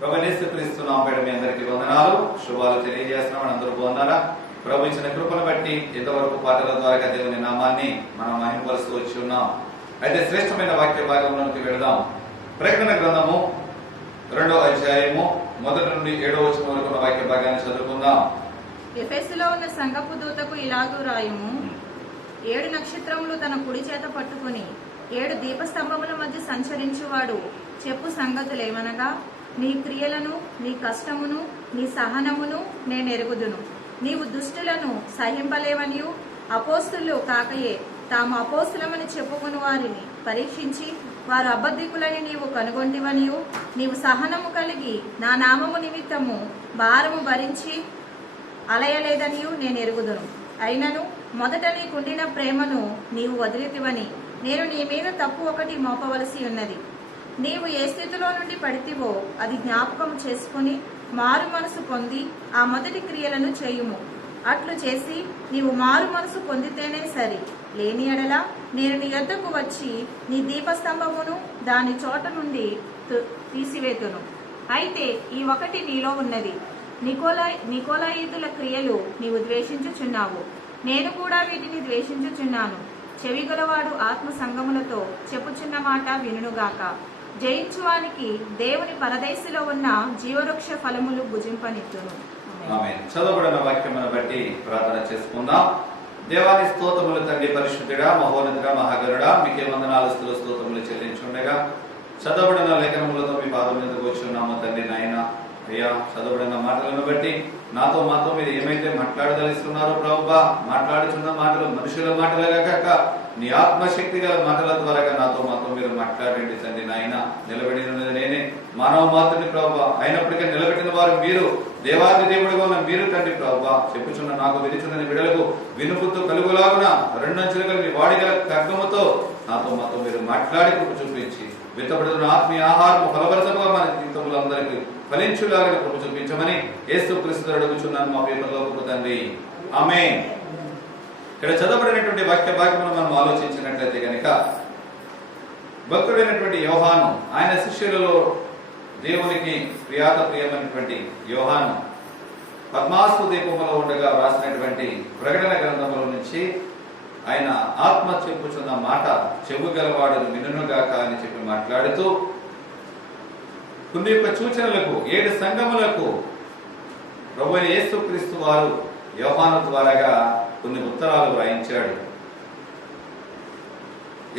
ప్రభు యేసుక్రీస్తు నామమున మీ అందరికీ వందనాలు, శుభాలు తెలియజేస్తున్నాం. అందరూ బాగున్నారా? ప్రభు ఇచ్చిన కృపను బట్టి ఇంతవరకు పాటల ద్వారా దేవుని నామాన్ని మనం మహిమపరుస్తూ వచ్చి ఉన్నాం. అయితే శ్రేష్టమైన వాక్య భాగంలోకి వెళదాం. ప్రకటన గ్రంథము 2వ అధ్యాయము 1 నుండి 7వ వచనం వరకు ఉన్న వాక్య భాగాన్ని చదువుకుందాం. ఎఫెసులో ఉన్న సంఘపు దూతకు ఇలాగూ రాయుము, 7 నక్షత్రములు తన కుడి చేత పట్టుకుని 7 దీపస్తంభముల మధ్య సంచరించువాడు చెప్పు సంగతులేమనగా, నీ క్రియలను, నీ కష్టమును, నీ సహనమును నేను ఎరుగుదును. నీవు దుష్టులను సహింపలేవనియు, అపోస్తులు కాకయే తాము అపోస్తులమని చెప్పుకుని వారిని పరీక్షించి వారు అబద్ధికులని నీవు కనుగొంటివనియు, నీవు సహనము కలిగి నా నామము నిమిత్తము భారము భరించి అలయలేదనియు నేను ఎరుగుదును. అయినను మొదట నీకుండిన ప్రేమను నీవు వదిలితివని నేను నీ మీద తప్పు ఒకటి మోపవలసి ఉన్నది. నీవు ఏ స్థితిలో నుండి పడితివో అది జ్ఞాపకం చేసుకుని మారు మనసు పొంది ఆ మొదటి క్రియలను చేయుము. అట్లు చేసి నీవు మారు మనసు పొందితేనే సరి. లేని ఎడల నేను నీ యొద్దకు వచ్చి నీ దీపస్తంభమును దాని చోట నుండి తీసివేతును. అయితే ఈ ఒకటి నీలో ఉన్నది, నికోలాయితుల క్రియలు నీవు ద్వేషించుచున్నావు. నేను కూడా వీటిని ద్వేషించుచున్నాను. చెవిగలవాడు ఆత్మ సంగములతో చెప్పుచున్న మాట వినుగాక. జయించువానికి దేవుని పరదేశిలో ఉన్న జీవవృక్ష ఫలములు భుజింపనిత్తును. ఆమేన్. చదవబడిన వాక్యమును బట్టి ప్రార్థన చేసుకుందాం. దేవాని స్తోత్రములు తండ్రి, పరిశుద్ధుడా, మహోన్నతుడా, మహాగరుడా, మీకే వందనాలు స్తోత్రములు చెల్లించుండగా చదవబడిన లేఖనములతో మీ పాదం మీదకు వచ్చి ఉన్నాము తండ్రి. నాయన అయ్యా, చదవబడిన మాటలను బట్టి నాతో మాతో మీరు ఏమైతే మాట్లాడదలుస్తున్నారో ప్రభువా, మాట్లాడుచున్న మాటలు మనుషుల మాటలుగా కాక నీ ఆత్మశక్తి గల మాటల ద్వారా నాతో మాతో మీరు మాట్లాడండి తండ్రి. నాయన నిలబడినది నేనే, మానవ మాత్రని ప్రభువా, అయినప్పటికీ నిలబెట్టిన వారు మీరు, దేవాది దేవుడిగా ఉన్న మీరు తండ్రి ప్రభువా. చెప్పుచున్న నాకు విలుచున్న బిడలకు వినుపుతో కలుగులాగున 2 అంచెలు కలిగి వాడిగల ఖడ్గముతో నాతో మాతో మీరు మాట్లాడి కృప చూపించి విత్తబడుతున్న ఆత్మీయ ఆహారము ఫలభరితముగా మన జీవితములందరికీ ఫలించులాగా కృప చూపించమని యేసుక్రీస్తు అడుగుచున్నాను మా ప్రియపరలోకపు తండ్రి. ఆమేన్. ఇక్కడ చదవబడినటువంటి వాక్య భాగమును మనం ఆలోచించినట్లయితే కనుక, భక్తుడైనటువంటి యోహాను, ఆయన శిష్యులలో దేవునికి ప్రియమైనటువంటి యోహాను పద్మాసు దీపములో ఉండగా రాసినటువంటి ప్రకటన గ్రంథముల నుంచి ఆయన ఆత్మ చెప్పుచున్న మాట చెవుగలవాడు వినుగాక అని చెప్పి మాట్లాడుతూ కొన్ని యొక్క సూచనలకు 7 సంఘములకు ప్రభువైన యేసుక్రీస్తు వారు యోహాను ద్వారాగా కొన్ని ఉత్తరాలు వ్రాయించాడు.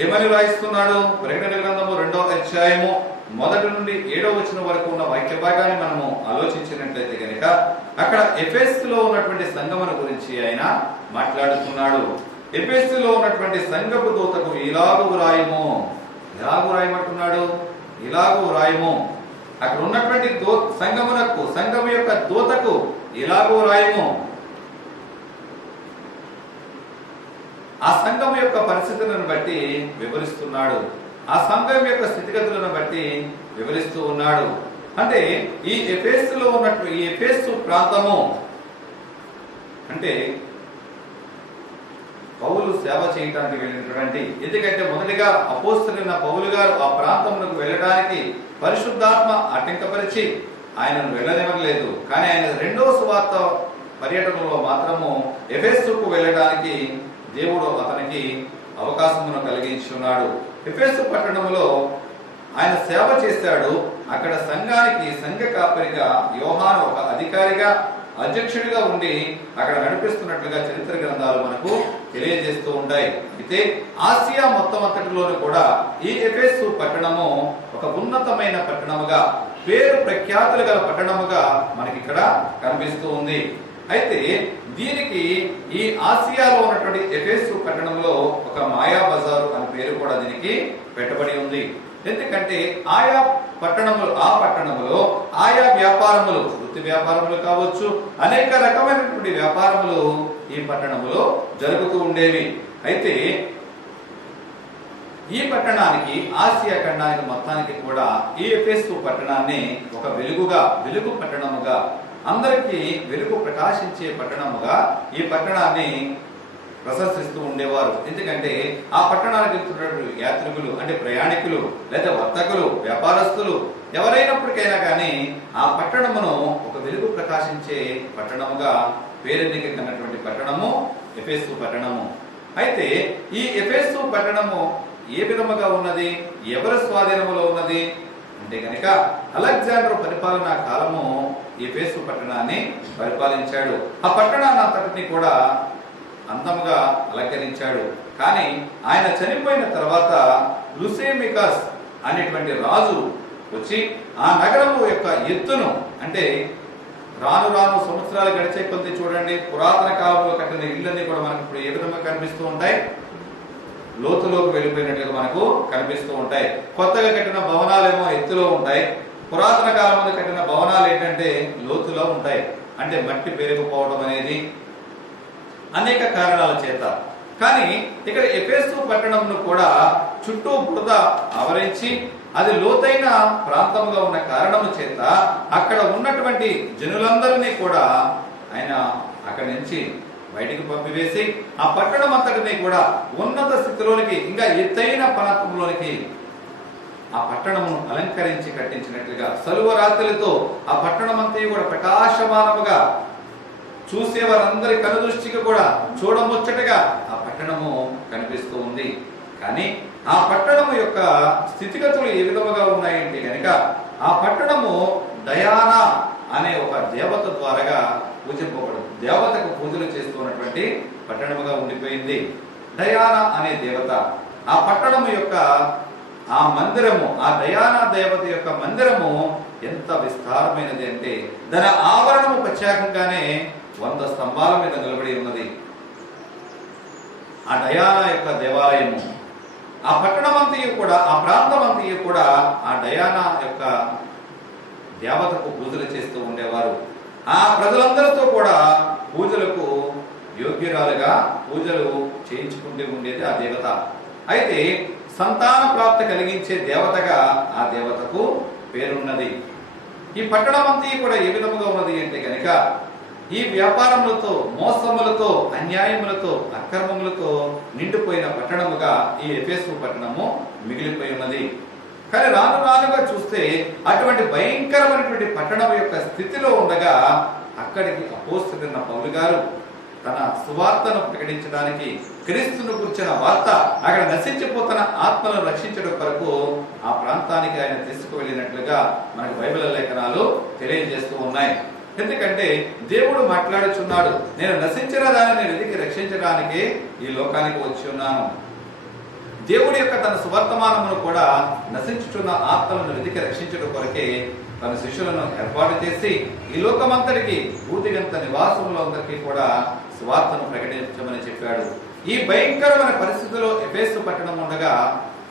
ఏమని వ్రాయిస్తున్నాడు? ప్రకటన గ్రంథము 2వ అధ్యాయము 1 నుండి 7వ వచనం వరకు ఉన్న వాక్య భాగాన్ని మనము ఆలోచించినట్లయితే కనుక అక్కడ ఎఫెసులో ఉన్నటువంటి సంఘమును గురించి ఆయన మాట్లాడుతున్నాడు. ఎఫెసులో ఉన్నటువంటి సంఘపు దూతకు ఇలాగూ వ్రాయము. ఎలాగూ వ్రాయమంటున్నాడు? ఇలాగూ వ్రాయము. అక్కడ ఉన్నటువంటి సంఘమునకు, సంఘము యొక్క దూతకు ఇలాగూ వ్రాయము. ఆ సంఘం యొక్క పరిస్థితులను బట్టి వివరిస్తున్నాడు. ఆ సంఘం యొక్క స్థితిగతులను బట్టి వివరిస్తూ ఉన్నాడు. అంటే ఈ ఎఫెసులో ఉన్నట్టు ఈ ఎఫెసు ప్రాంతము అంటే పౌలు సేవ చేయడానికి వెళ్ళినటువంటి, ఎందుకంటే మొదటిగా అపోస్తలున్న పౌలు గారు ఆ ప్రాంతమునకు వెళ్ళడానికి పరిశుద్ధాత్మ ఆటంకపరిచి ఆయనను వెళ్ళనివ్వలేదు. కానీ ఆయన 2వ సువార్త పర్యటనలో మాత్రము ఎఫెసుకు వెళ్ళడానికి దేవుడు అతనికి అవకాశమును కలిగించి ఉన్నాడు. ఎఫెసు పట్టణంలో ఆయన సేవ చేశాడు. అక్కడ సంఘానికి సంఘ కాపరిగా యోహాను ఒక అధికారిగా, అధ్యక్షుడిగా ఉండి అక్కడ నడిపిస్తున్నట్లుగా చరిత్ర గ్రంథాలు మనకు తెలియజేస్తూ ఉంటాయి. అయితే ఆసియా మొత్తం అంతటిలోనూ కూడా ఈ ఎఫెసు పట్టణము ఒక ఉన్నతమైన పట్టణముగా, పేరు ప్రఖ్యాతులు గల పట్టణముగా మనకి ఇక్కడ కనిపిస్తూ ఉంది. అయితే దీనికి ఈ ఆసియాలో ఉన్నటువంటి ఎఫెసు పట్టణంలో ఒక మాయా బజారు అనే పేరు కూడా దీనికి పెట్టబడి ఉంది. ఎందుకంటే ఆయా పట్టణములు, ఆ పట్టణములో ఆయా వ్యాపారములు, వృత్తి వ్యాపారములు కావచ్చు, అనేక రకమైనటువంటి వ్యాపారములు ఈ పట్టణములో జరుగుతూ ఉండేవి. అయితే ఈ పట్టణానికి, ఆసియా ఖండానికి మొత్తానికి కూడా ఈ ఎఫెసు పట్టణాన్ని ఒక వెలుగు పట్టణముగా, అందరికీ వెలుగు ప్రకాశించే పట్టణముగా ఈ పట్టణాన్ని ప్రశంసిస్తూ ఉండేవారు. ఎందుకంటే ఆ పట్టణానికి వెళ్తున్నటువంటి యాత్రికులు అంటే ప్రయాణికులు లేదా వర్తకులు వ్యాపారస్తులు ఎవరైనప్పటికైనా కానీ ఆ పట్టణమును ఒక వెలుగు ప్రకాశించే పట్టణముగా పేరెన్నికన్నటువంటి పట్టణము ఎఫెసు పట్టణము. అయితే ఈ ఎఫెసు పట్టణము ఏ విధముగా ఉన్నది, ఎవరి స్వాధీనములో ఉన్నది అంటే కనుక అలెగ్జాండర్ పరిపాలనా కాలము ఎఫెసు పట్టణాన్ని పరిపాలించాడు. ఆ పట్టణాన్ని అంతటిని కూడా అంతముగా అలంకరించాడు. కానీ ఆయన చనిపోయిన తర్వాత లుసేమికస్ అనేటువంటి రాజు వచ్చి ఆ నగరము యొక్క ఎత్తును అంటే రాను రాను సంవత్సరాలు గడిచే కొద్ది చూడండి పురాతన కాలంలో కట్టిన ఇళ్ళన్నీ కూడా మనకు ఇప్పుడు ఏ విధంగా కనిపిస్తూ ఉంటాయి, లోతులోకి వెళ్ళిపోయినట్లుగా మనకు కనిపిస్తూ ఉంటాయి. కొత్తగా కట్టిన భవనాలేమో ఎత్తులో ఉంటాయి, పురాతన కాలంలో కట్టిన భవనాలు ఏంటంటే లోతులో ఉంటాయి. అంటే మట్టి పెరిగిపోవడం అనేది అనేక కారణాల చేత. కానీ ఇక్కడ ఎఫెసు పట్టణంను కూడా చుట్టూ బురద ఆవరించి అది లోతైన ప్రాంతంగా ఉన్న కారణము చేత అక్కడ ఉన్నటువంటి జనులందరినీ కూడా ఆయన అక్కడి నుంచి బయటికి పంపివేసి ఆ పట్టణం అంతటిని కూడా ఉన్నత స్థితిలోనికి ఇంకా ఎత్తైన ప్రాంతంలోనికి ఆ పట్టణమును అలంకరించి కట్టించినట్లుగా సలువరాత్రులతో ఆ పట్టణం అంతా కూడా ప్రకాశమానముగా చూసే వారందరి కనుదృష్టికి కూడా చూడముచ్చటగా ఆ పట్టణము కనిపిస్తూ ఉంది. కానీ ఆ పట్టణము యొక్క స్థితిగతులు ఏ విధముగా ఉన్నాయంటే కనుక ఆ పట్టణము డయానా అనే ఒక దేవత ద్వారాగా పూజింపబడు దేవతకు పూజలు చేస్తున్నటువంటి పట్టణముగా ఉండిపోయింది. డయానా అనే దేవత ఆ పట్టణము యొక్క ఆ మందిరము ఆ డయానా దేవత యొక్క మందిరము ఎంత విస్తారమైనది అంటే దాని ఆవరణము ప్రత్యేకంగానే 100 స్తంభాల మీద నిలబడి ఉన్నది. ఆ డయానా యొక్క దేవాలయము ఆ పట్టణమంతయు కూడా ఆ ప్రాంతమంతయు కూడా ఆ డయానా యొక్క దేవతకు పూజలు చేస్తూ ఉండేవారు. ఆ ప్రజలందరితో కూడా పూజలకు యోగ్యురాలుగా పూజలు చేయించుకుంటూ ఉండేది ఆ దేవత. అయితే సంతాన ప్రాప్తి కలిగించే దేవతగా ఆ దేవతకు పేరున్నది. ఈ పట్టణమంతయు కూడా ఏ విధముగా ఉన్నది అంటే కనుక ఈ వ్యాపారములతో మోసములతో అన్యాయములతో అక్రమములతో నిండిపోయిన పట్టణముగా ఈ ఎఫెసు పట్టణము మిగిలిపోయి ఉన్నది. కానీ రాను రానుగా చూస్తే అటువంటి భయంకరమైనటువంటి పట్టణం యొక్క స్థితిలో ఉండగా అక్కడికి అపోస్తలుడైన పౌలు గారు తన సువార్తను ప్రకటించడానికి క్రీస్తును గురించిన వార్త అక్కడ నశించిపోతున్న ఆత్మలను రక్షించడం కొరకు ఆ ప్రాంతానికి ఆయన తీసుకువెళ్ళినట్లుగా మనకు బైబిల్ లేఖనాలు తెలియజేస్తూ ఉన్నాయి. ఎందుకంటే దేవుడు మాట్లాడుచున్నాడు, నేను నశించిన దానిని వెతికి రక్షించడానికి ఈ లోకానికి వచ్చి ఉన్నాను. దేవుడి యొక్క తన సువర్తమానమును కూడా నశించుచున్న ఆత్మలను వెతికి రక్షించడం కొరకే తన శిష్యులను ఏర్పాటు చేసి ఈ లోకమంతటికి భూతిగంత నివాసములందరికీ కూడా సువార్తను ప్రకటించమని చెప్పాడు. ఈ భయంకరమైన పరిస్థితిలో ఎఫెసు పట్టణం ఉండగా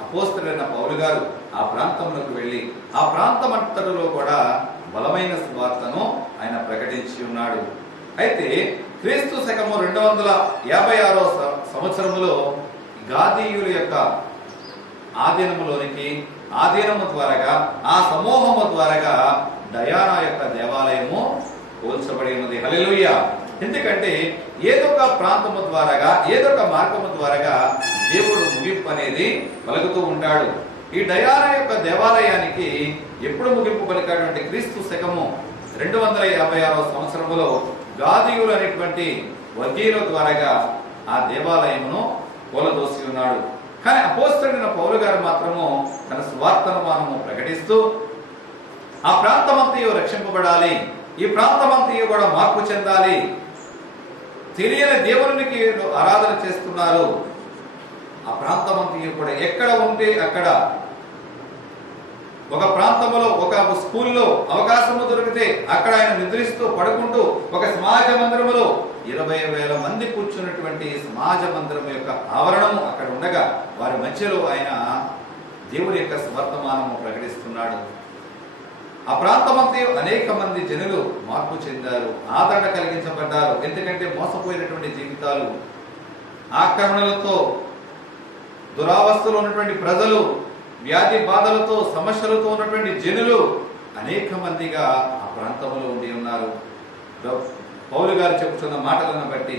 అపోస్తలుడైన పౌలు గారు ఆ ప్రాంతంలోకి వెళ్ళి ఆ ప్రాంతమంతటిలో కూడా బలమైన సువార్తను ఆయన ప్రకటించి ఉన్నాడు. అయితే క్రీస్తు శకము 256వ సంవత్సరములో గాదీయుల యొక్క ఆధీనము ద్వారాగా ఆ సమూహము ద్వారాగా డయానా యొక్క దేవాలయము పోల్చబడి ఉన్నది. హల్లెలూయా. ఎందుకంటే ఏదో ఒక ప్రాంతము ద్వారాగా ఏదో ఒక మార్గము ద్వారాగా దేవుడు ముగింపు అనేది పలుకుతూ ఉంటాడు. ఈ డయానా యొక్క దేవాలయానికి ఎప్పుడు ముగింపు పలికాడు అంటే క్రీస్తు శకము 256వ సంవత్సరములో గాదీయులు అనేటువంటి వర్గీయుల ద్వారాగా ఆ దేవాలయమును కూలదోసి ఉన్నాడు. కానీ అపోస్తలుడైన పౌలు గారు మాత్రము తన సువార్తను మనము ప్రకటిస్తూ ఆ ప్రాంతమంతయు రక్షింపబడాలి, ఈ ప్రాంతమంతయు కూడా మార్పు చెందాలి, తెలియని దేవునికి ఆరాధన చేస్తున్నారు, ఆ ప్రాంతమంతయు కూడా ఎక్కడ ఉంటే అక్కడ ఒక ప్రాంతంలో ఒక స్కూల్లో అవకాశము దొరికితే అక్కడ ఆయన నిద్రిస్తూ పడుకుంటూ ఒక సమాజ మందిరములో 20,000 మంది కూర్చున్నటువంటి సమాజ మందిరం యొక్క ఆవరణము అక్కడ ఉండగా వారి మధ్యలో ఆయన దేవుడి యొక్క వర్తమానము ప్రకటిస్తున్నాడు. ఆ ప్రాంతమంతా అనేక మంది జనులు మార్పు చెందారు, ఆదరణ కలిగించబడ్డారు. ఎందుకంటే మోసపోయినటువంటి జీవితాలు, ఆక్రమణలతో దురావస్థలో ఉన్నటువంటి ప్రజలు, వ్యాధి బాధలతో సమస్యలతో ఉన్నటువంటి జనులు అనేక మందిగా ఆ ప్రాంతంలో ఉండి ఉన్నారు. పౌలు గారు చెప్పుతున్న మాటలను బట్టి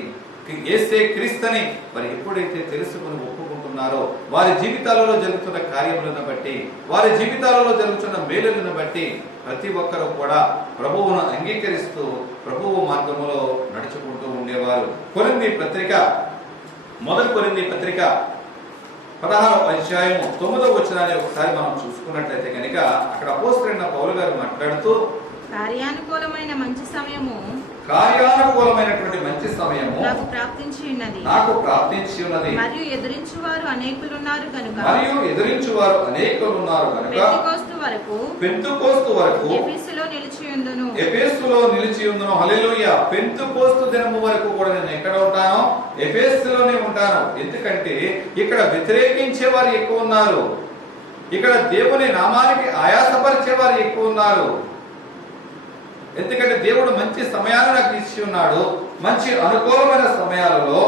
యేసే క్రీస్తుని వారు ఎప్పుడైతే తెలుసుకుని ఒప్పుకుంటున్నారో, వారి జీవితాలలో జరుగుతున్న కార్యములను బట్టి, వారి జీవితాలలో జరుగుతున్న మేలులను బట్టి ప్రతి ఒక్కరూ కూడా ప్రభువును అంగీకరిస్తూ ప్రభువు మార్గములో నడుచుకుంటూ ఉండేవారు. మొదటి కొరింథీ పత్రిక 16వ అధ్యాయము 9వ వచనాన్ని ఒకసారి మనం చూసుకున్నట్లయితే కనుక అక్కడ అపోస్తలుడైన పౌలు గారు మాట్లాడుతూ, కార్యానుకూలమైనటువంటి మంచి సమయము నాకు ప్రాప్తించి ఉన్నది, మరియు ఎదురించువారు అనేకులున్నారు కనుక పెంతెకోస్తు వరకు ఎఫెసులో నిలిచి ఉందును. హల్లెలూయా. పెంతెకోస్తు దినము వరకు కూడా నేను ఎక్కడ ఉంటానో? ఎఫెసులోనే ఉంటాను. ఎందుకంటే ఇక్కడ వ్యతిరేకించే వారు ఎక్కువ ఉన్నారు, ఇక్కడ దేవుని నామానికి ఆయాసపరిచే వారు ఎక్కువ ఉన్నారు. ఎందుకంటే దేవుడు మంచి సమయాన్ని నాకు ఇచ్చి ఉన్నాడు. మంచి అనుకూలమైన సమయాలలో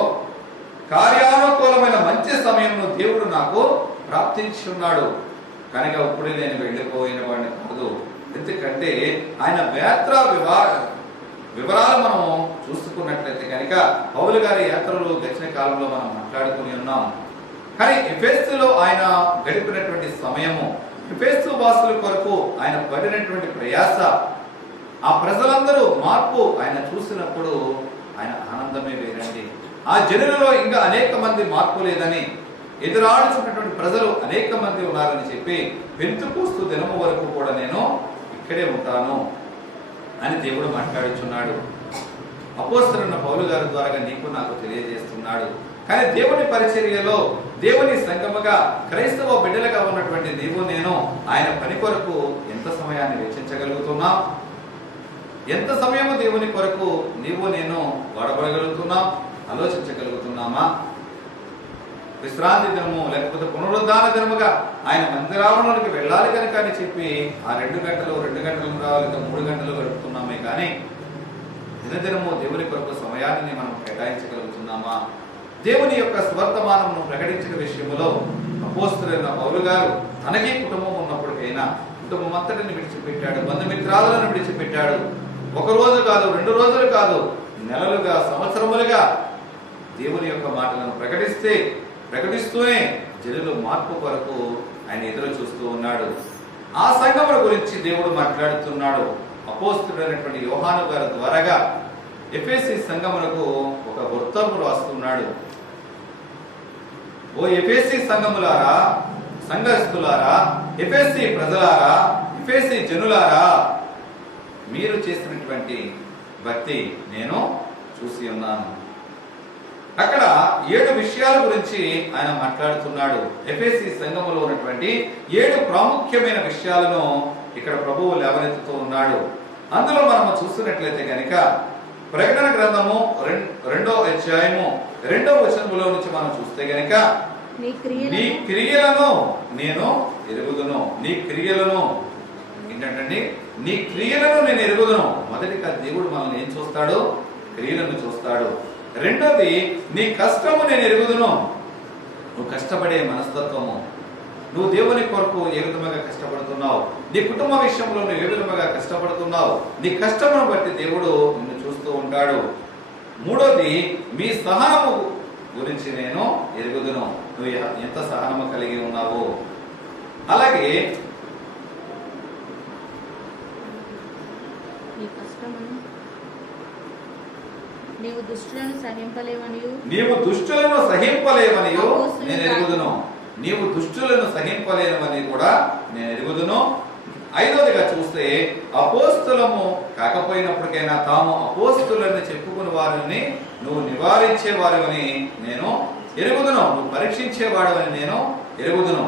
కార్యానుకూలమైన మంచి సమయంలో దేవుడు నాకు ప్రాప్తించి ఉన్నాడు కనుక ఇప్పుడే నేను వెళ్ళిపోయిన వాడిని కాదు. ఎందుకంటే ఆయన యాత్ర వివరాలు మనం చూసుకున్నట్లయితే కనుక పౌలు గారి యాత్రలు దక్షిణ కాలంలో మనం మాట్లాడుకుని ఉన్నాం. కానీ ఎఫెసులో ఆయన గడిపినటువంటి సమయము, ఎఫెసు వాసుల కొరకు ఆయన పడినటువంటి ప్రయాస, ఆ ప్రజలందరూ మార్పు ఆయన చూసినప్పుడు ఆయన ఆనందమే వేరండి. ఆ జనులలో ఇంకా అనేక మంది మార్పు లేదని, ఎదురాడుతున్నటువంటి ప్రజలు అనేక మంది ఉన్నారని చెప్పి పెంతెకోస్తు దినము వరకు కూడా నేను ఇక్కడే ఉంటాను అని దేవుడు మాట్లాడుచున్నాడు. అపోస్తలుడైన పౌలు గారి ద్వారా నీకు నాకు తెలియజేస్తున్నాడు. కానీ దేవుని పరిచర్యలో, దేవుని సంగముగా క్రైస్తవ బిడ్డలుగా ఉన్నటువంటి నీవు నేను ఆయన పని కొరకు ఎంత సమయాన్ని వెచ్చించగలుగుతున్నాం? ఎంత సమయము దేవుని కొరకు నీవు నేను వాడబడగలుగుతున్నాం? ఆలోచించగలుగుతున్నామా? విశ్రాంతి దినము లేకపోతే పునరుద్ధాన దినముగా ఆయన మందిరావరణలోకి వెళ్ళాలి కనుక అని చెప్పి ఆ 2 గంటలు రావాలి, 3 గంటలు గడుపుతున్నామే కానీ దినదినము దేవుని కొరకు సమయాన్ని మనం కేటాయించగలుగుతున్నామా? దేవుని యొక్క స్వర్తమానమును ప్రకటించిన విషయంలో అపోస్తలుడైన పౌలు గారు తనకి కుటుంబం ఉన్నప్పటికైనా కుటుంబం అంతటిని విడిచిపెట్టాడు, బంధుమిత్రాలను విడిచిపెట్టాడు. 1 రోజు కాదు, 2 రోజులు కాదు, నెలలుగా, సంవత్సరములుగా దేవుని యొక్క మాటలను ప్రకటిస్తూనే జనులు మార్పు కొరకు ఆయన ఎదురు చూస్తూ ఉన్నాడు. ఆ సంఘముల గురించి దేవుడు మాట్లాడుతున్నాడు. అపోస్తలుడైనటువంటి యోహాను గారి ద్వారాగా ఎఫెసీ సంఘములకు ఒక వృత్తము రాస్తున్నాడు. ఓ ఎఫెసీ సంఘములారా, సంఘస్థులారా, ఎఫెసీ ప్రజలారా, ఎఫెసీ జనులారా, మీరు చేసినటువంటి భక్తి నేను చూసి ఉన్నాను. అక్కడ 7 విషయాల గురించి ఆయన మాట్లాడుతున్నాడు. ఎఫెసీ సంఘములో ఉన్నటువంటి 7 ప్రాముఖ్యమైన విషయాలను ఇక్కడ ప్రభువు లేవనెత్తుతూ ఉన్నాడు. అందులో మనం చూస్తున్నట్లయితే కనుక ప్రకటన గ్రంథము 2వ అధ్యాయము 2వ వచనములో నుంచి మనం చూస్తే గనుక నీ క్రియలను నేను ఎరుగుదును. నీ క్రియలను ఏంటంటే నీ క్రియలను నేను ఎరుగుదును. మొదటిగా దేవుడు మనల్ని ఏం చూస్తాడు? క్రియలను చూస్తాడు. రెండోది నీ కష్టము నేను ఎరుగుదును. నువ్వు కష్టపడే మనస్తత్వము, నువ్వు దేవుని కొరకు ఏ విధముగా కష్టపడుతున్నావు, నీ కుటుంబ విషయంలో నువ్వు ఏ విధముగా కష్టపడుతున్నావు, నీ కష్టమును బట్టి దేవుడు నిన్ను చూస్తూ ఉంటాడు. మూడోది మీ సహనము గురించి నేను ఎరుగుదును. నువ్వు ఎంత సహనము కలిగి ఉన్నావు. అలాగే నీవు దుష్టులను సహింపలేవనియు నేను ఎరుగుదును. నీవు దుష్టులను సహింపలేవని కూడా నేను ఎరుగుదును. ఐదోదిగా చూస్తే అపోస్తులము కాకపోయినప్పటికైనా తాము అపోస్తులని చెప్పుకుని వారిని నువ్వు నివారించే వారిని నేను ఎరుగుదును. నువ్వు పరీక్షించేవాడవని నేను ఎరుగుదును.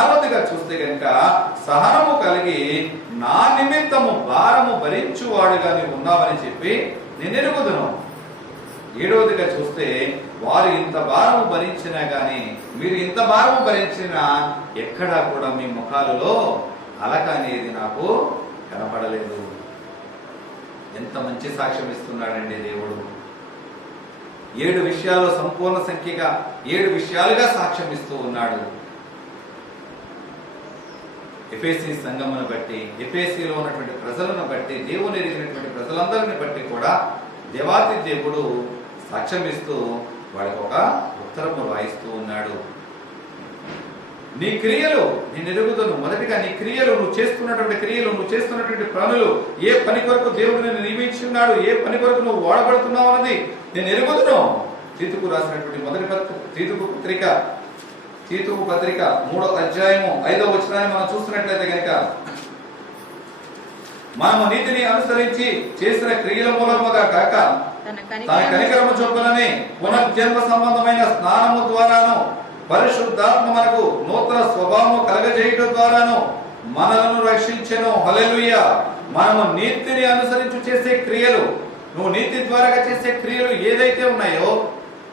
ఆరోదిగా చూస్తే కనుక సహనము కలిగి నా నిమిత్తము భారము భరించువాడుగా నీవు ఉన్నావని చెప్పి నేను ఎరుగుదును. ఏడవదిగా చూస్తే వారు ఇంత భారము భరించినా గాని, మీరు ఇంత భారము భరించినా ఎక్కడా కూడా మీ ముఖాలలో అలక అనేది నాకు కనపడలేదు. ఎంత మంచి సాక్ష్యం ఇస్తున్నాడండి దేవుడు. 7 విషయాలు సంపూర్ణ సంఖ్యగా 7 విషయాలుగా సాక్ష్యం ఇస్తూ ఉన్నాడు. ఎఫెసీ సంఘమును బట్టి, ఎఫెసీలో ఉన్నటువంటి ప్రజలను బట్టి, దేవుని ఎరిగినటువంటి ప్రజలందరిని బట్టి కూడా దేవాతి దేవుడు సాక్ష్యం ఇస్తూ వాడికి ఒక ఉత్తరము రాయిస్తూ ఉన్నాడు. నీ క్రియలు నేను ఎరుగుతాను. మొదటిగా నీ క్రియలు, నువ్వు చేస్తున్నటువంటి క్రియలు, నువ్వు చేస్తున్నటువంటి పనులు, ఏ పని కొరకు దేవుడు నిన్ను నియమించి ఉన్నాడు, ఏ పని కొరకు నువ్వు వాడబడుతున్నావు అన్నది నేను ఎరుగుదును. తీతుకు రాసినటువంటి మొదటి తీతుకు పత్రిక 3వ అధ్యాయము 5వ వచనాన్ని మనం చూస్తున్నట్లయితే కనుక, మనము నీతిని అనుసరించి చేసిన క్రియల మూలముగా కాక తన కనికరము చొప్పుననే పునర్జన్మ సంబంధమైన స్నానము ద్వారాను పరిశుద్ధాత్మ మనకు నూతన స్వభావము కలగజేయడం ద్వారాను మనలను రక్షించెను. హల్లెలూయా. మనము నీతిని అనుసరించి చేసే క్రియలు, నువ్వు నీతి ద్వారా చేసే క్రియలు ఏదైతే ఉన్నాయో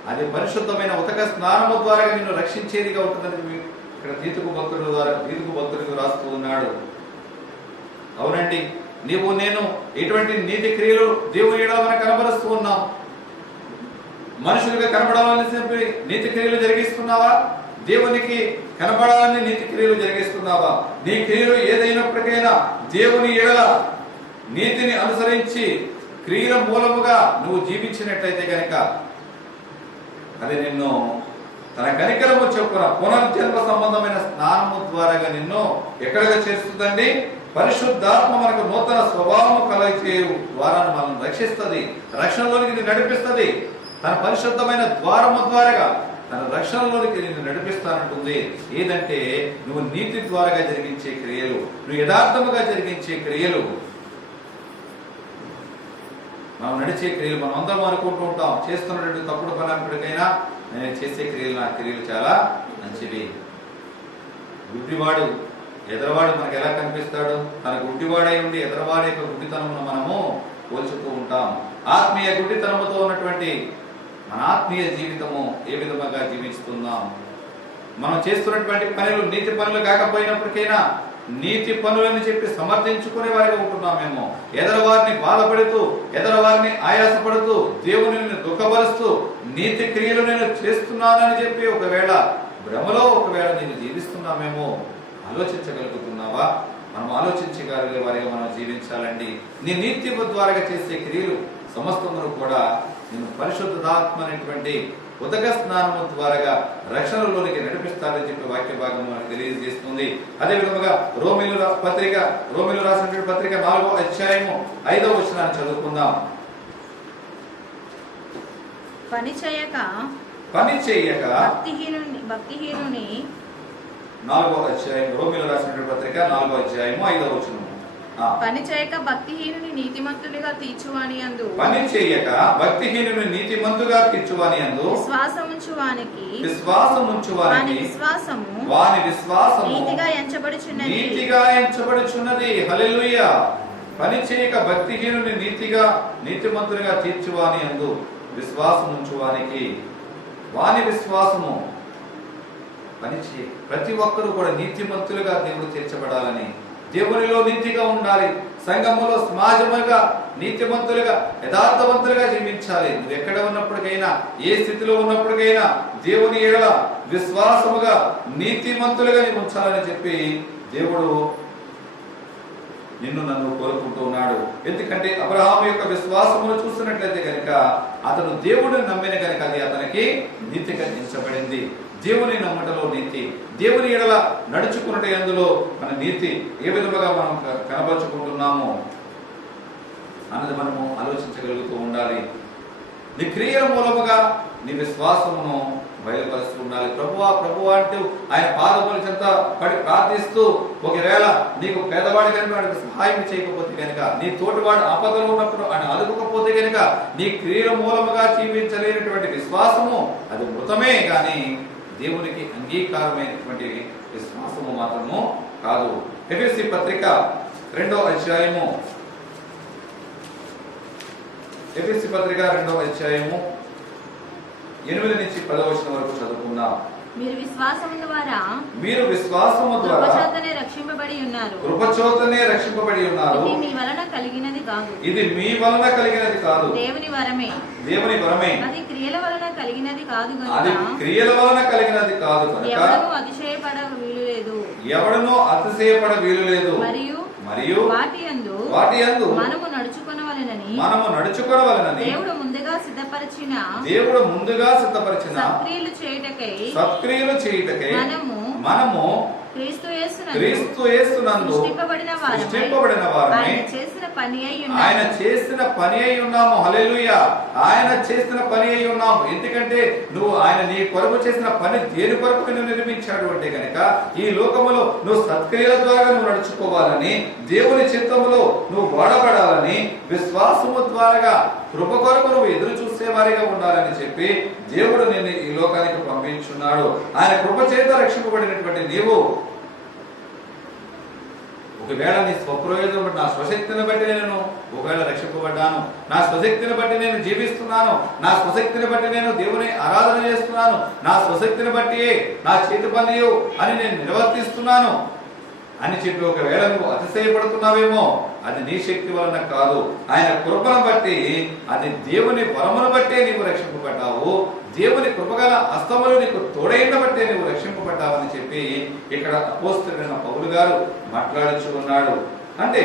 అది పరిశుద్ధమైన ఉతక స్నానము ద్వారా నిన్ను రక్షించేదిగా ఉంటుందని ఇక్కడ తీతుకు భక్తుడికి రాస్తూ ఉన్నాడు. అవునండి, నీవు నేను ఎటువంటి నీతి క్రియలు దేవుని ఎడల మనం కనబరుస్తూ ఉన్నాం. మనుషులుగా కనబడాలని చెప్పి నీతి క్రియలు జరిగిస్తున్నావా? దేవునికి కనబడాలని నీతి క్రియలు జరిగిస్తున్నావా? నీ క్రియలు ఏదైనప్పటికైనా దేవుని ఎడల నీతిని అనుసరించి క్రియల మూలముగా నువ్వు జీవించినట్లయితే కనుక అది నిన్ను తన కనికరము చొప్పున పునర్జన్మ సంబంధమైన స్నానము ద్వారా నిన్ను ఎక్కడగా చేస్తుందండి? పరిశుద్ధాత్మ మనకు నూతన స్వభావము కలగచేయు ద్వారా మనం రక్షిస్తుంది, రక్షణలోనికి నిన్ను నడిపిస్తుంది. తన పరిశుద్ధమైన ద్వారము ద్వారా తన రక్షణలోనికి నిన్ను నడిపిస్తానంటుంది. ఏదంటే నువ్వు నీతి ద్వారా జరిగించే క్రియలు, నువ్వు యథార్థముగా జరిగించే క్రియలు, మనం నడిచే క్రియలు. మనం అందరం అనుకుంటూ ఉంటాం, చేస్తున్నటువంటి తప్పుడు పని అప్పటికైనా నేను చేసే క్రియలు, నా క్రియలు చాలా మంచివి. గుడ్డివాడు ఎదరవాడు మనకు ఎలా కనిపిస్తాడు? తన గుడ్డివాడై ఉండి ఎదరవాడి యొక్క గుడ్డితనమును మనము పోల్చుతూ ఉంటాం. ఆత్మీయ గుడ్డితనముతో ఉన్నటువంటి మన ఆత్మీయ జీవితము ఏ విధంగా జీవిస్తున్నాం? మనం చేస్తున్నటువంటి పనులు నీతి పనులు కాకపోయినప్పటికైనా నీతి పనులని చెప్పి సమర్థించుకునే వారిగా ఉంటున్నామేమో. ఎదరవారిని బాధపడుతూ, ఎదరవారిని ఆయాసపడుతూ, దేవుని దుఃఖపరుస్తూ నీతి క్రియలు నేను చేస్తున్నానని చెప్పి ఒకవేళ భ్రమలో నేను జీవిస్తున్నామేమో. ఆలోచించగలుగుతున్నావా? మనం ఆలోచించగలిగే వారిగా మనం జీవించాలండి. నీ నీతి ద్వారా చేసే క్రియలు సమస్తమును కూడా నేను పరిశుద్ధాత్మ అనేటువంటి ఉదక స్నానము ద్వారా రక్షణలోనికి నడిపిస్తారని చెప్పి వాక్య భాగం మనకు తెలియజేస్తుంది. అదే విధముగా రోమిలు రాసినటువంటి పత్రిక 4వ అధ్యాయము 5వ వచనాన్ని చదువుకుందాం. పని చేయక భక్తిహీనుని 4వ అధ్యాయం రోమిలు రాసినటువంటి పత్రిక 4వ అధ్యాయము 5వ వచనం. పని చేయక భక్తిహీనుని నీతిమంతునిగా తీర్చువాని యందు వాని విశ్వాసము నీతిగా ఎంచబడుచున్నది. హల్లెలూయా. పని చేయక భక్తిహీనుని నీతిమంతునిగా తీర్చువాని యందు విశ్వాసముంచువానికి వాని విశ్వాసము. పని చేయ ప్రతి ఒక్కరూ కూడా నీతిమంతులుగా దేవుడు తీర్చబడాలని, దేవునిలో నీతిగా ఉండాలి, సంఘములో సమాజముగా నీతిమంతులుగా యథార్థవంతులుగా జీవించాలి. నువ్వు ఎక్కడ ఉన్నప్పటికైనా, ఏ స్థితిలో ఉన్నప్పటికైనా దేవుని ఎడల విశ్వాసముగా నీతిమంతులుగా నీవు ఉంచాలని చెప్పి దేవుడు నన్ను కోరుకుంటూ ఉన్నాడు. ఎందుకంటే అబ్రహాము యొక్క విశ్వాసమును చూస్తున్నట్లయితే కనుక అతను దేవుడిని నమ్మిన కనుక అది అతనికి నీతిగా ఎంచబడింది. దేవుని నమ్మటంలో నీతి, దేవుని ఎడల నడుచుకున్నట్టు అందులో మన నీతి ఏ విధముగా మనం కనబరుచుకుంటున్నామో అన్నది మనము ఆలోచించగలుగుతూ ఉండాలి. నీ క్రియల మూలముగా నీ విశ్వాసమును బయలుపరుస్తూ ఉండాలి. ప్రభువా అంటూ ఆయన పాదముల చెంత పడి ప్రార్థిస్తూ, ఒకవేళ నీకు పేదవాడి కనుక వాడికి సహాయం చేయకపోతే కనుక, నీ తోటివాడు ఆపదలో ఉన్నప్పుడు ఆయన అదుకోకపోతే కనుక నీ క్రియల మూలముగా జీవించలేనటువంటి విశ్వాసము అది మృతమే కానీ దేవునికి అంగీకారమైనటువంటి విశ్వాసము మాత్రము కాదు. ఎఫెసీ పత్రిక 2వ అధ్యాయము 8 నుంచి 10వ వచనం వరకు చదువుకుందాం. మీరు విశ్వాసము ద్వారా కృపచేతనే రక్షింపబడి ఉన్నారు. ఇది మీ వలన కలిగినది కాదు, దేవుని వరమే. అది క్రియల వలన కలిగినది కాదు కనుక ఎవడనూ అతిశయపడ వీలు లేదు. మరియు వాటి యందు మనము నడుచుకొనవలెనని దేవుడు ముందుగా సిద్ధపరిచిన సత్క్రియలు చేయుటకై మనము క్రీస్తు యేసునందు సృష్టింపబడిన వారమై ఆయన చేసిన పని అయి ఉన్నాము. హల్లెలూయా. ఆయన చేసిన పని అయి ఉన్నాము. ఎందుకంటే నువ్వు ఆయన నీ కొరకు చేసిన పని దేని కొరకు నువ్వు నిర్మించాడు అంటే కనుక ఈ లోకములో నువ్వు సత్క్రియల ద్వారా నువ్వు నడుచుకోవాలని, దేవుని చిత్తములో నువ్వు వాడబడాలని, విశ్వాసము ద్వారా కృప కొరకు నువ్వు ఎదురు చూసే వారిగా ఉండాలని చెప్పి దేవుడు నిన్ను ఈ లోకానికి పంపించున్నాడు. ఆయన కృప చేత రక్షింపబడినటువంటి నీవు ఒకవేళ నీ స్వప్రయోజనం బట్టి, నా స్వశక్తిని బట్టి నేను ఒకవేళ రక్షింపబడ్డాను, నా స్వశక్తిని బట్టి నేను జీవిస్తున్నాను, నా స్వశక్తిని బట్టి నేను దేవుని ఆరాధన చేస్తున్నాను, నా స్వశక్తిని బట్టి నా చేతి పని అని నేను నిర్వర్తిస్తున్నాను అని చెప్పి ఒకవేళ నువ్వు అతిశయపడుతున్నావేమో, అది నీ శక్తి వలన కాదు, ఆయన కృపను బట్టి, అది దేవుని వరమును బట్టే నీవు రక్షింపబడ్డావు, దేవుని కృపగల హస్తములు నీకు తోడైన బట్టే నువ్వు రక్షింపబడ్డావని చెప్పి ఇక్కడ అపోస్తలుడైన పౌలు గారు మాట్లాడుచూ ఉన్నాడు. అంటే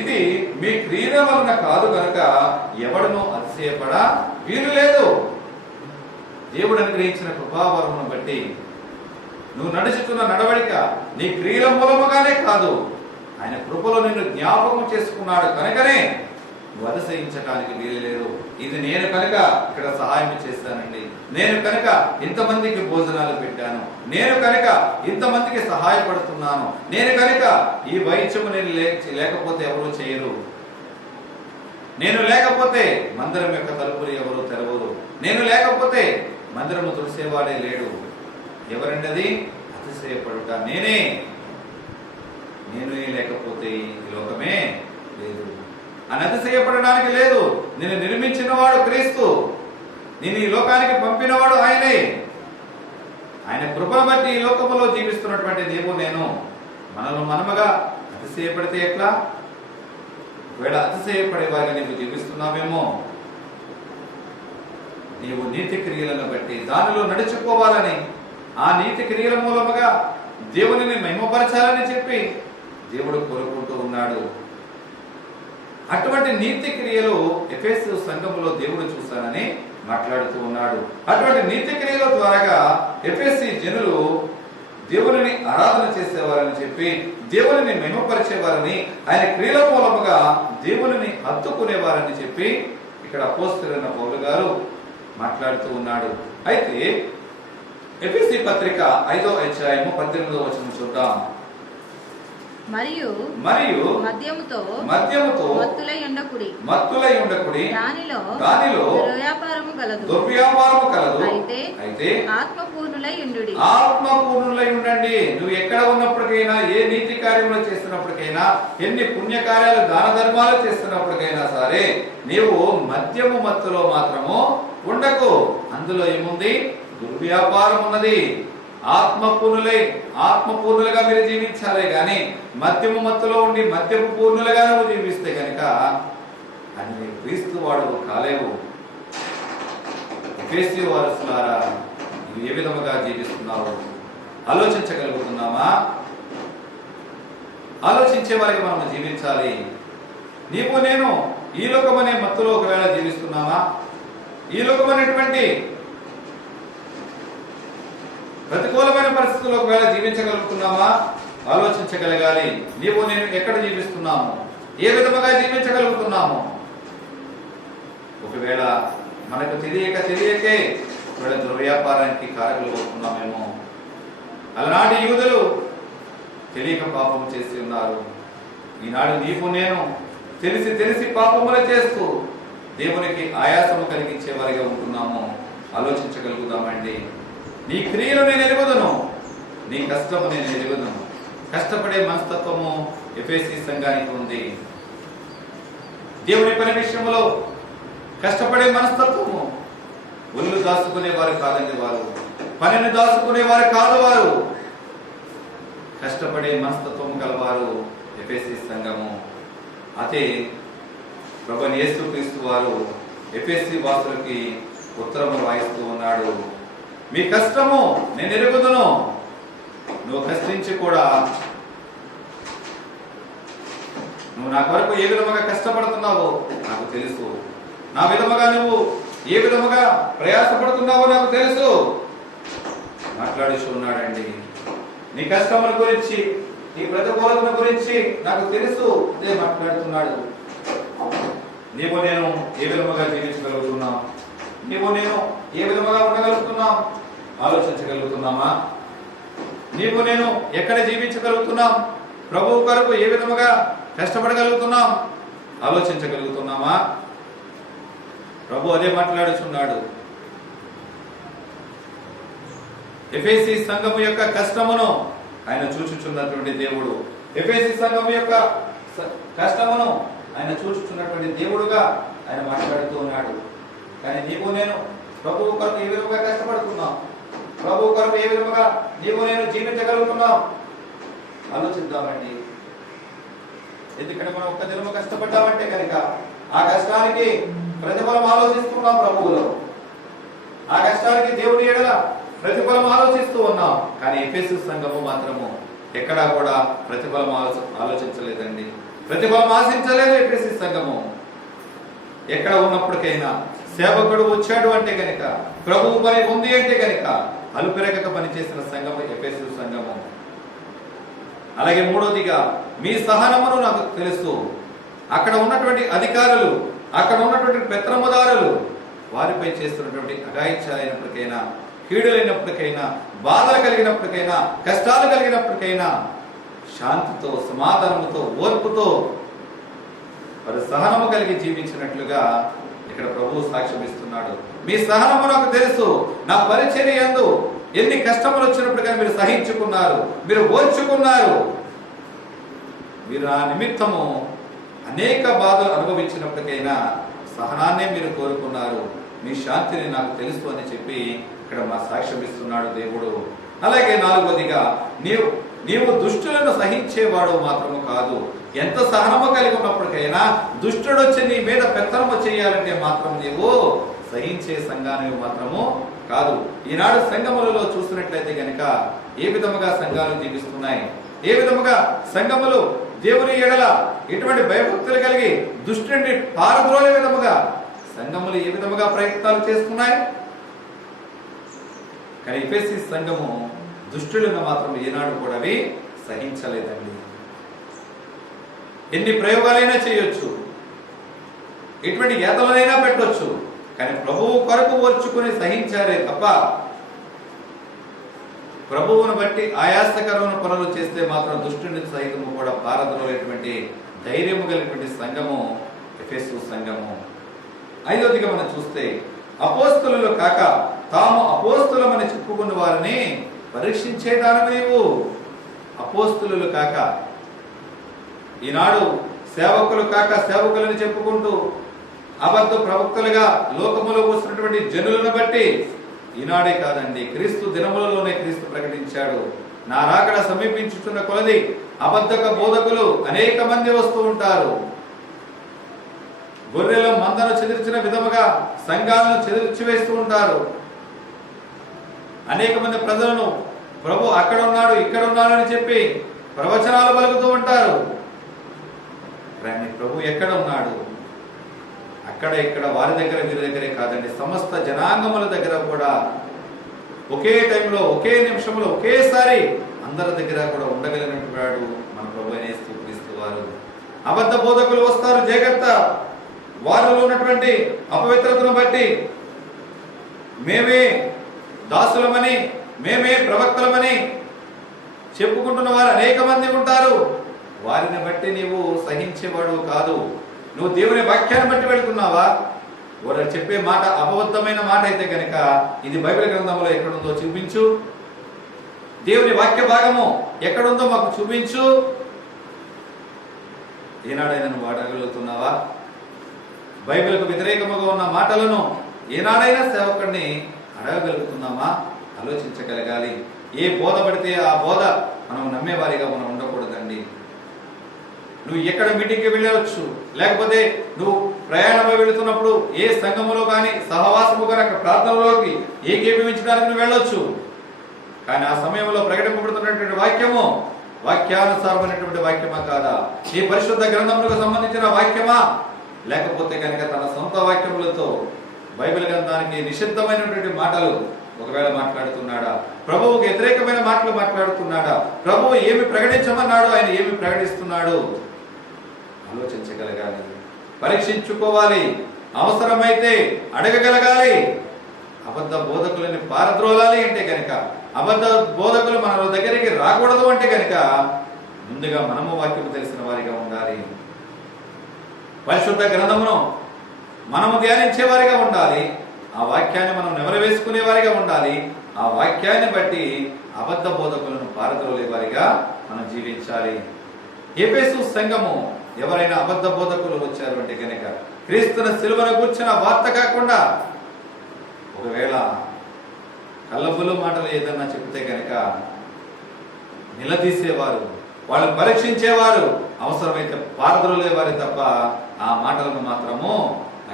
ఇది మీ క్రియల వలన కాదు కనుక ఎవడను అతిశయపడ వీలు లేదు. దేవుడు అనుగ్రహించిన కృపావరమును బట్టి నువ్వు నడుచుతున్న నడవడిక నీ క్రియల మూలముగానే కాదు, ఆయన కృపలో నిన్ను జ్ఞాపకం చేసుకున్నాడు కనుకనే నువ్వు అతిశయించడానికి వీలు లేదు. ఇది నేను కనుక ఇక్కడ సహాయం చేస్తానండి, నేను కనుక ఇంతమందికి భోజనాలు పెట్టాను, నేను కనుక ఇంతమందికి సహాయపడుతున్నాను, నేను కనుక ఈ వైద్యము నేను లేకపోతే ఎవరు చేయరు, నేను లేకపోతే మందిరం యొక్క తలుపులు ఎవరు తెరవరు, నేను లేకపోతే మందిరము తుడిసేవాడే లేడు. ఎవరండి అది? అతిశయపడుట నేనే లేకపోతే ఈ లోకమే లేదు అని అతిశయపడడానికి లేదు. నిన్ను నిర్మించిన వాడు క్రీస్తు, నేను ఈ లోకానికి పంపినవాడు ఆయనే. ఆయన కృపను బట్టి ఈ లోకములో జీవిస్తున్నటువంటి నీవు నేను మనముగా అతిశయపడితే ఎట్లా? ఒకవేళ అతిశయపడే వారిగా నీవు జీవిస్తున్నావేమో, నీవు నీతి క్రియలను బట్టి దానిలో నడుచుకోవాలని, ఆ నీతి క్రియల మూలముగా దేవునిని మహిమపరచాలని చెప్పి దేవుడు కోరుకుంటూ ఉన్నాడు. అటువంటి నీతి క్రియలు ఎఫెసు సంఘములో దేవుడు చూస్తానని మాట్లాడుతూ ఉన్నాడు. అటువంటి నీతి క్రియల ద్వారా ఎఫెసీ జనులు దేవుని ఆరాధన చేసేవారని చెప్పి, దేవుని మహిమపరిచేవారని, ఆయన క్రియల మూలముగా దేవుని హత్తుకునేవారని చెప్పి ఇక్కడ అపోస్తలుడైన పౌలు గారు మాట్లాడుతూ ఉన్నాడు. అయితే ఎఫెసీ పత్రిక 5వ అధ్యాయము 18వ వచనం చూద్దాం. మరియు మద్యముతో మత్తులై ఉండకుడి, దానిలో దుర్వ్యాపారము కలదు. అయితే ఆత్మపూర్ణులై ఉండండి. నువ్వు ఎక్కడ ఉన్నప్పటికైనా, ఏ నీతి కార్యములు చేస్తున్నప్పటికైనా, ఎన్ని పుణ్యకార్యాలు దాన ధర్మాలు చేస్తున్నప్పటికైనా సరే, నీవు మద్యము మత్తులో మాత్రము ఉండకు. అందులో ఏముంది? దుర్వ్యాపారం ఉన్నది. ఆత్మపూర్ణులుగా మీరు జీవించాలే గాని మద్యము మత్తులో ఉండి మద్యపు పూర్ణులుగా నువ్వు జీవిస్తే కనుక అది నీ క్రీస్తు వాడు కాలేవు. ఎఫెసీ వారసులారా, నువ్వు ఏ విధముగా జీవిస్తున్నావు ఆలోచించగలుగుతున్నామా? ఆలోచించే వారికి మనం జీవించాలి. నీవు నేను ఈ లోకమనే మత్తులో ఒకవేళ జీవిస్తున్నామా? ఈ లోకమైనటువంటి ప్రతికూలమైన పరిస్థితుల్లో ఒకవేళ జీవించగలుగుతున్నామా? ఆలోచించగలగాలి. నీవు నేను ఎక్కడ జీవిస్తున్నాము, ఏ విధముగా జీవించగలుగుతున్నాము? ఒకవేళ మనకు తెలియకే ఒకవేళ దుర్వ్యాపారానికి కారకులు అవుతున్నామేమో. అలనాటి యూదులు తెలియక పాపం చేసి ఉన్నారు. ఈనాడు నీవు నేను తెలిసి పాపములు చేస్తూ దేవునికి ఆయాసము కలిగించే వారిగా ఉంటున్నాము. ఆలోచించగలుగుతామండి. నీ క్రియలు నేను ఎరుగుదును, నీ కష్టము నేను ఎరుగుదును. కష్టపడే మనస్తత్వము ఎఫెసీ సంఘానికి ఉంది. దేవుని పని విషయంలో కష్టపడే మనస్తత్వము. ఒళ్ళు దాచుకునే వారు కాదండి వారు, పనిని దాచుకునే వారు కాదు వారు. కష్టపడే మనస్తత్వము గలవారు ఎఫెసీ సంఘము. అదే ప్రభువైన యేసుక్రీస్తు వారు ఎఫెసీ వాసులకి ఉత్తరము రాయిస్తూ ఉన్నాడు. మీ కష్టము నేను ఎరుగుదును. నువ్వు కష్టించి కూడా నువ్వు నా కొరకు ఏ విధముగా కష్టపడుతున్నావో నాకు తెలుసు. నా విధముగా నువ్వు ఏ విధముగా ప్రయాసపడుతున్నావో నాకు తెలుసు మాట్లాడుచు ఉన్నాడండి. నీ కష్టముల గురించి, నీ ప్రతికూలతల గురించి నాకు తెలుసు అదే మాట్లాడుతున్నాడు. నీవు నేను ఏ విధముగా జీవించగలుగుతున్నాం, నీవు నేను ఏ విధముగా ఉండగలుగుతున్నాం ఆలోచించగలుగుతున్నామా? నీవు నేను ఎక్కడ జీవించగలుగుతున్నాం, ప్రభువు కొరకు ఏ విధముగా కష్టపడగలుగుతున్నాం ఆలోచించగలుగుతున్నామా? ప్రభు అదే మాట్లాడుచున్నాడు. ఎఫెసీ సంఘము యొక్క కష్టమును ఆయన చూచుచున్నటువంటి దేవుడు, ఎఫెసీ సంఘము యొక్క కష్టమును ఆయన చూచుచున్నటువంటి దేవుడుగా ఆయన మాట్లాడుతూ ఉన్నాడు. కానీ నీవు నేను ప్రభువు కొరకు ఏ విధముగా కష్టపడుతున్నాం, ప్రభువు కొరకు ఏ విధముగా నీవు నేను జీవించగలుగుతున్నాం ఆలోచిద్దామండి. ఎందుకంటే మనం ఒక్క దినము కష్టపడ్డామంటే కనుక ఆ కష్టానికి ప్రతిఫలం ఆలోచిస్తున్నాం ప్రభువులో, ఆ కష్టానికి దేవుడి ఎడల ప్రతిఫలం ఆలోచిస్తూ ఉన్నాం. కానీ ఎఫెసీ సంఘము మాత్రము ఎక్కడా కూడా ప్రతిఫలం ఆలోచించలేదండి, ప్రతిఫలం ఆశించలేదు. ఎఫెసీ సంఘము ఎక్కడ ఉన్నప్పటికైనా సేవకుడు వచ్చాడు అంటే కనుక, ప్రభువు పని ఉంది అంటే కనుక అలుపెరగక పనిచేసిన సంఘము ఎఫెసీ సంఘము. అలాగే మూడోదిగా మీ సహనమును నాకు తెలుసు. అక్కడ ఉన్నటువంటి అధికారులు, అక్కడ ఉన్నటువంటి పెత్తనముదారులు వారిపై చేస్తున్నటువంటి అఘాయిత్యాలైనప్పటికైనా, కీడులైనప్పటికైనా, బాధలు కలిగినప్పటికైనా, కష్టాలు కలిగినప్పటికైనా శాంతితో, సమాధానముతో, ఓర్పుతో వారు సహనము కలిగి జీవించినట్లుగా ఇక్కడ ప్రభువు సాక్ష్యం ఇస్తున్నాడు. మీ సహనము నాకు తెలుసు, నా పరిచర్య యందు ఎన్ని కష్టములు వచ్చినప్పటికీ మీరు సహించుకున్నారు, మీరు ఓర్చుకున్నారు, మీరు ఆ నిమిత్తము అనేక బాధలు అనుభవించినప్పటికైనా సహనాన్నే మీరు కోరుకున్నారు, మీ శాంతిని నాకు తెలుసు అని చెప్పి ఇక్కడ మా సాక్ష్యం ఇస్తున్నాడు దేవుడు. అలాగే నాలుగోదిగా నీవు దుష్టులను సహించేవాడు మాత్రము కాదు. ఎంత సహనము కలిగి ఉన్నప్పటికైనా దుష్టుడు వచ్చి నీ మీద పెత్తనము చేయాలంటే మాత్రం నీవు సహించే సంఘాన్ని మాత్రము కాదు. ఈనాడు సంఘములలో చూసినట్లయితే గనక ఏ విధముగా సంఘాలు జీవిస్తున్నాయి, ఏ విధముగా సంఘములు దేవుని ఎడల ఎటువంటి భయభక్తులు కలిగి దుష్టుని పారద్రోలే విధముగా సంఘములు ఏ విధముగా ప్రయత్నాలు చేస్తున్నాయి. కానీ ఎఫెసీ సంఘము దుష్టులను మాత్రం ఏనాడు కూడా అవి సహించలేదండి. ఎన్ని ప్రయోగాలైనా చేయొచ్చు, ఎటువంటి ఏతలనైనా పెట్టొచ్చు, కానీ ప్రభువు కొరకు ఓర్చుకుని సహించారే తప్ప ప్రభువును బట్టి ఆయాసకరమైన పనులు చేస్తే మాత్రం దుష్టుని సహితము కూడా పారద్రోలేటువంటి ధైర్యము కలిగినటువంటి సంఘము ఎఫెసీ సంఘము. ఐదవదిగా మనం చూస్తే అపోస్తలులు కాక తాము అపోస్తలమని చెప్పుకున్న వారిని పరీక్షించేదానివి నీవు. అపోస్తలులు కాక, ఈనాడు సేవకులు కాక సేవకులని చెప్పుకుంటూ అబద్ధ ప్రవక్తలుగా లోకములో వస్తున్నటువంటి జనులను బట్టి ఈనాడే కాదండి, క్రీస్తు దినములలోనే క్రీస్తు ప్రకటించాడు, నా రాకడ సమీపించుతున్న కొలది అబద్ధక బోధకులు అనేక మంది వస్తూ ఉంటారు. గొర్రెల మందను చెదిర్చిన విధముగా సంఘాలను చెదిర్చివేస్తూ ఉంటారు. అనేక మంది ప్రజలను ప్రభు అక్కడ ఉన్నాడు, ఇక్కడ ఉన్నాడు అని చెప్పి ప్రవచనాలు పలుకుతూ ఉంటారు. కానీ ప్రభు ఎక్కడ ఉన్నాడు? అక్కడ ఇక్కడ వారి దగ్గర వీరి దగ్గరే కాదండి, సమస్త జనాంగముల దగ్గర కూడా ఒకే టైంలో, ఒకే నిమిషంలో, ఒకేసారి అందరి దగ్గర కూడా ఉండగలిగినట్టు మన ప్రభు క్రీస్తు వారు. అబద్ధ బోధకులు వస్తారు, జాగ్రత్త. వారిలో ఉన్నటువంటి అపవిత్రతను బట్టి మేమే దాసులమని, మేమే ప్రవక్తలమని చెప్పుకుంటున్న వారు అనేక మంది ఉంటారు. వారిని బట్టి నీవు సహించేవాడు కాదు. నువ్వు దేవుని వాక్యాన్ని బట్టి వెళ్తున్నావా? వారు చెప్పే మాట అబద్ధమైన మాట అయితే కనుక ఇది బైబిల్ గ్రంథంలో ఎక్కడుందో చూపించు, దేవుని వాక్య భాగము ఎక్కడుందో మాకు చూపించు. ఏనాడైనా నువ్వు అడగలుగుతున్నావా? బైబిల్కు వ్యతిరేకముగా ఉన్న మాటలను ఏనాడైనా సేవకుడిని అడగగలుగుతున్నామా? ఆలోచించగలగాలి. ఏ బోధ పడితే ఆ బోధ మనం నమ్మేవారిగా మనం ఉండకూడదండి. నువ్వు ఎక్కడ మీటింగ్కి వెళ్ళవచ్చు, లేకపోతే నువ్వు ప్రయాణమై వెళుతున్నప్పుడు ఏ సంఘములో కానీ సహవాసము కానీ అక్కడ ప్రార్థనలోకి ఏకీభవించడానికి నువ్వు వెళ్ళొచ్చు. కానీ ఆ సమయంలో ప్రకటింపబడుతున్నటువంటి వాక్యము వాక్యానుసారమైనటువంటి వాక్యమా కాదా? ఈ పరిశుద్ధ గ్రంథములకు సంబంధించిన వాక్యమా లేకపోతే కనుక తన సొంత వాక్యములతో బైబిల్ గ్రంథానికి నిషిద్ధమైనటువంటి మాటలు ఒకవేళ మాట్లాడుతున్నాడా, ప్రభువుకు వ్యతిరేకమైన మాటలు మాట్లాడుతున్నాడా, ప్రభువు ఏమి ప్రకటించమన్నాడు, ఆయన ఏమి ప్రకటిస్తున్నాడు ఆలోచించగలగాలి, పరీక్షించుకోవాలి, అవసరమైతే అడగగలగాలి. అబద్ధ బోధకులని పారద్రోలాలి అంటే కనుక, అబద్ధ బోధకులు మన దగ్గరికి రాకూడదు అంటే కనుక ముందుగా మనము వాక్యము తెలిసిన వారిగా ఉండాలి. పరిశుద్ధ గ్రంథమును మనము ధ్యానించే వారిగా ఉండాలి. ఆ వాక్యాన్ని మనం నెమరు వేసుకునే వారిగా ఉండాలి. ఆ వాక్యాన్ని బట్టి అబద్ధ బోధకులను పారద్రోలే వారిగా మనం జీవించాలి. ఎఫెసు సంఘము ఎవరైనా అబద్ధ బోధకులు వచ్చారు అంటే కనుక క్రీస్తుని సిలువను కూర్చున్న వార్త కాకుండా ఒకవేళ కల్లబుల్లు మాటలు ఏదన్నా చెప్తే కనుక నిలదీసేవారు, వాళ్ళు పరీక్షించేవారు, అవసరమైతే పారద్రోలేవారు తప్ప ఆ మాటలను మాత్రము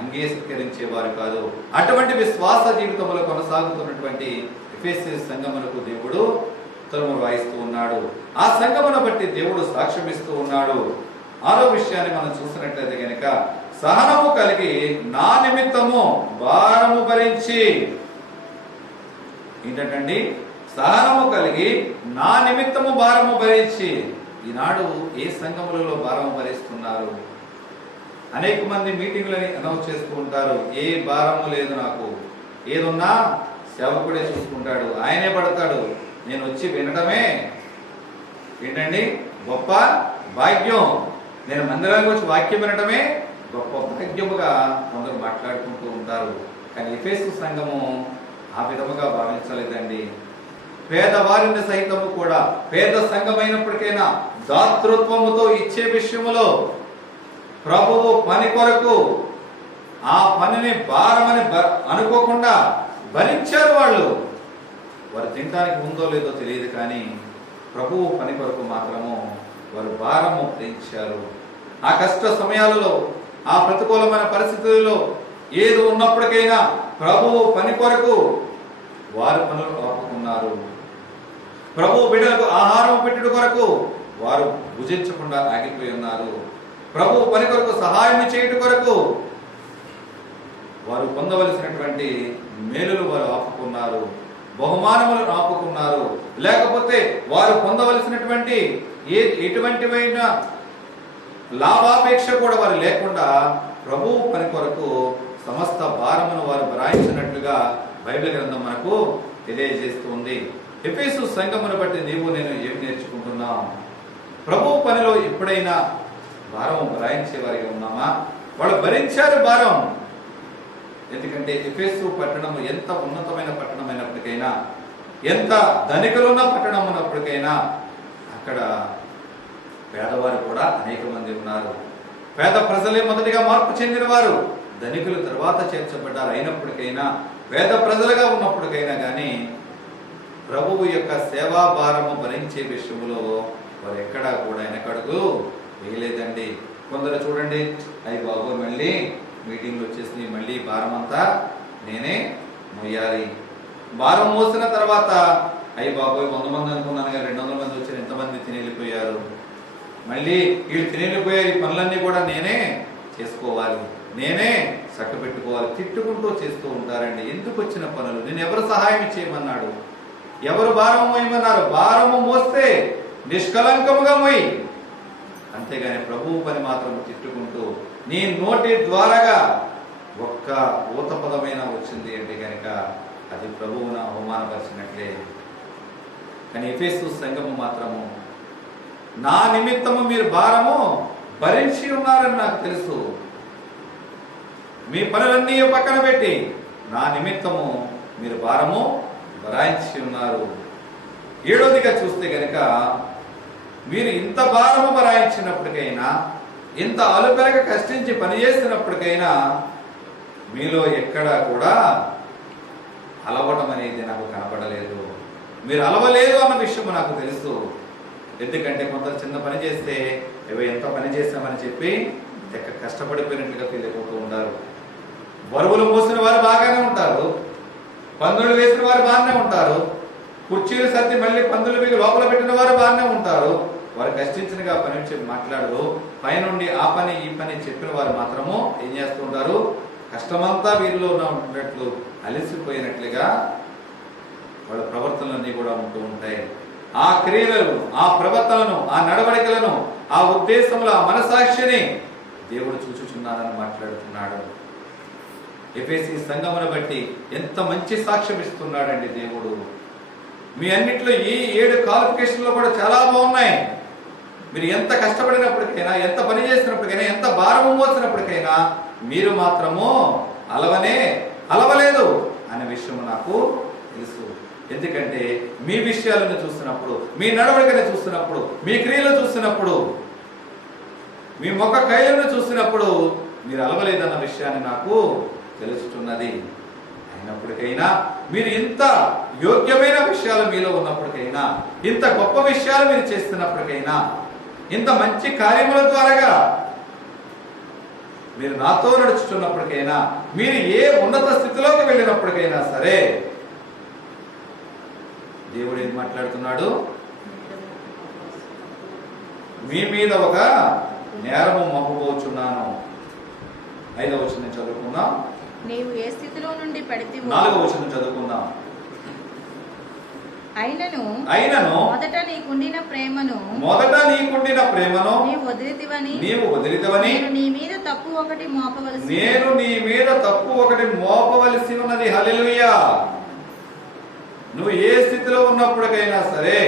అంగీకరించేవారు కాదు. అటువంటి విశ్వాస జీవితంలో కొనసాగుతున్నటువంటి ఎఫెసు సంఘమునకు దేవుడు ఉత్తరము రాయిస్తూ ఉన్నాడు. ఆ సంఘమును బట్టి దేవుడు సాక్ష్యమిస్తూ ఉన్నాడు. ఆరో విషయాన్ని మనం చూసినట్లయితే కనుక సహనము కలిగి నా నిమిత్తము భారము భరించి, ఏంటండి సహనము కలిగి నా నిమిత్తము భారము భరించి. ఈనాడు ఏ సంఘములలో భారము భరిస్తున్నారు? అనేక మంది మీటింగులని అనౌన్స్ చేస్తూ ఉంటారు, ఏ భారము లేదు నాకు, ఏదున్నా సేవకుడే చూసుకుంటాడు, ఆయనే పడతాడు, నేను వచ్చి వినటమే ఏంటండి గొప్ప భాగ్యం, నేను మందిరానికి వచ్చి వాక్యం వినటమే గొప్ప భాగ్యముగా కొందరు మాట్లాడుకుంటూ ఉంటారు. కానీ ఎఫెసు సంఘము ఆ విధముగా భావించలేదండి. పేదవారిని సహితము కూడా, పేద సంఘమైనప్పటికైనా దాతృత్వముతో ఇచ్చే విషయములో ప్రభువు పని కొరకు ఆ పనిని భారమని అనుకోకుండా భరించారు. వారు తినడానికి ఉందో లేదో తెలియదు, కానీ ప్రభువు పని కొరకు మాత్రము వారు భారము పెంచారు. ఆ కష్ట సమయాలలో, ఆ ప్రతికూలమైన పరిస్థితులలో ఏది ఉన్నప్పటికైనా ప్రభువు పని కొరకు వారు పనులు ఆపుకున్నారు. ప్రభువు బిడ్డలకు ఆహారం పెట్టుడు కొరకు వారు భుజించకుండా ఆగిపోయి ఉన్నారు. ప్రభువు పని కొరకు సహాయం చేయటం కొరకు వారు పొందవలసినటువంటి మేలులు వారు ఆపుకున్నారు, బహుమానములను ఆపుకున్నారు. లేకపోతే వారు పొందవలసినటువంటి ఎటువంటివైన లాభాపేక్ష కూడా వారు లేకుండా ప్రభువు పని కొరకు సమస్త భారమును వారు భరాయించినట్లుగా బైబిల్ గ్రంథం మనకు తెలియజేస్తుంది. ఎఫెసు సంఘమును బట్టి నీవు నేను ఏమి నేర్చుకుంటున్నాం? ప్రభువు పనిలో ఎప్పుడైనా భారం భరాయించే వారిగా ఉన్నామా? వాళ్ళు భరించారు భారం. ఎందుకంటే ఎఫెసు పట్టణము ఎంత ఉన్నతమైన పట్టణమైనప్పటికైనా, ఎంత ధనికులున్న పట్టణం ఉన్నప్పటికైనా అక్కడ పేదవారు కూడా అనేక మంది ఉన్నారు. పేద ప్రజలే మొదటిగా మార్పు చెందిన వారు, ధనికులు తర్వాత చేర్చబడ్డారు. అయినప్పటికైనా పేద ప్రజలుగా ఉన్నప్పటికైనా కానీ ప్రభువు యొక్క సేవా భారము భరించే విషయంలో వారు ఎక్కడా కూడా వెనకడుగు వేయలేదండి. కొందరు చూడండి, అయ్యి బాబు మళ్ళీ మీటింగ్లు వచ్చేసి మళ్ళీ భారం అంతా నేనే మొయ్యాలి. భారం మోసిన తర్వాత అయ్యి బాబోయ్ 100 మంది అనుకున్నాను కానీ 200 మంది వచ్చారు, ఎంతమంది తినేళ్ళిపోయారు, మళ్ళీ వీళ్ళు తినేళ్ళిపోయారు, ఈ పనులన్నీ కూడా నేనే చేసుకోవాలి, నేనే చక్క పెట్టుకోవాలి, తిట్టుకుంటూ చేస్తూ ఉంటారండి. ఎందుకు వచ్చిన పనులు? నేను ఎవరు సహాయం చేయమన్నాడు? ఎవరు భారం మోయమన్నారు? భారము మోస్తే నిష్కలంకముగా మోయి, అంతేగాని ప్రభువు పని మాత్రం తిట్టుకుంటూ నీ నోటి ద్వారాగా ఒక్క ఊత పదమైన వచ్చింది అంటే కనుక అది ప్రభువును అవమానపరిచినట్లే. కానీ ఎఫెసు సంఘము మాత్రము నా నిమిత్తము మీరు భారము భరించి ఉన్నారని నాకు తెలుసు, మీ పనులన్నీ పక్కన పెట్టి నా నిమిత్తము మీరు భారము భరాయించి ఉన్నారు. ఏడోదిగా చూస్తే గనక మీరు ఇంత భారము భరాయించినప్పటికైనా, ఇంత అలుపెరగ కష్టించి పనిచేసినప్పటికైనా మీలో ఎక్కడా కూడా అలవటం అనేది నాకు కనపడలేదు. మీరు అలవలేదు అన్న విషయం నాకు తెలుసు. ఎందుకంటే కొందరు చిన్న పని చేస్తే ఎంత పని చేస్తామని చెప్పి కష్టపడిపోయినట్లుగా ఫీల్ అయిపోతూ ఉంటారు. బరువులు మోసిన వారు బాగానే ఉంటారు, పందులు వేసిన వారు బాగానే ఉంటారు, కుర్చీలు సర్ది మళ్ళీ పందులు మీకు లోపల పెట్టిన వారు బాగానే ఉంటారు, వారు కష్టించినగా పని చెప్పి మాట్లాడరు. పైనుండి ఆ పని ఈ పని చెప్పిన వారు మాత్రము ఏం చేస్తుంటారు? కష్టమంతా వీరిలో ఉన్నట్లు అలసిపోయినట్లుగా వాళ్ళ ప్రవర్తనలన్నీ కూడా ఉంటూ ఉంటాయి. ఆ క్రియలను, ఆ ప్రవర్తనను, ఆ నడవడికలను, ఆ ఉద్దేశముల, ఆ మనసాక్షిని దేవుడు చూచుచున్నాడని మాట్లాడుతున్నాడు. ఎఫెసీ సంఘమును బట్టి ఎంత మంచి సాక్ష్యం ఇస్తున్నాడండి దేవుడు. మీ అన్నిట్లో ఈ 7 క్వాలిఫికేషన్లో కూడా చాలా బాగున్నాయి. మీరు ఎంత కష్టపడినప్పటికైనా, ఎంత పని చేసినప్పటికైనా, ఎంత భారము మోసినప్పటికైనా మీరు మాత్రము అలవలేదు అనే విషయం నాకు తెలుసు. ఎందుకంటే మీ విషయాలను చూస్తున్నప్పుడు, మీ నడవడికను చూస్తున్నప్పుడు, మీ క్రియలు చూస్తున్నప్పుడు, మీ ముఖ కైలను చూసినప్పుడు మీరు అలవలేదన్న విషయాన్ని నాకు తెలుస్తున్నది. అయినప్పటికైనా మీరు ఇంత యోగ్యమైన విషయాలు మీలో ఉన్నప్పటికైనా, ఇంత గొప్ప విషయాలు మీరు చేస్తున్నప్పటికైనా, ఇంత మంచి కార్యముల ద్వారా మీరు నాతో నడుచుతున్నప్పటికైనా, మీరు ఏ ఉన్నత స్థితిలోకి వెళ్ళినప్పటికైనా సరే దేవుడు ఏం మాట్లాడుతున్నాడు? మీ మీద ఒక నేరము మోపబోచున్నాను. 5వ వచనం చదువుకుందాం. నీవు ఏ స్థితిలో నుండి పడితివో 4వ వచనం చదువుకుందాం. అయినను మొదట నీకుండిన ప్రేమను నీవు వదిలితివని నేను నీ మీద తప్పు ఒకటి మోపవలసి ఉన్నది. హల్లెలూయా. నువ్వు ఏ స్థితిలో ఉన్నప్పటికైనా సరే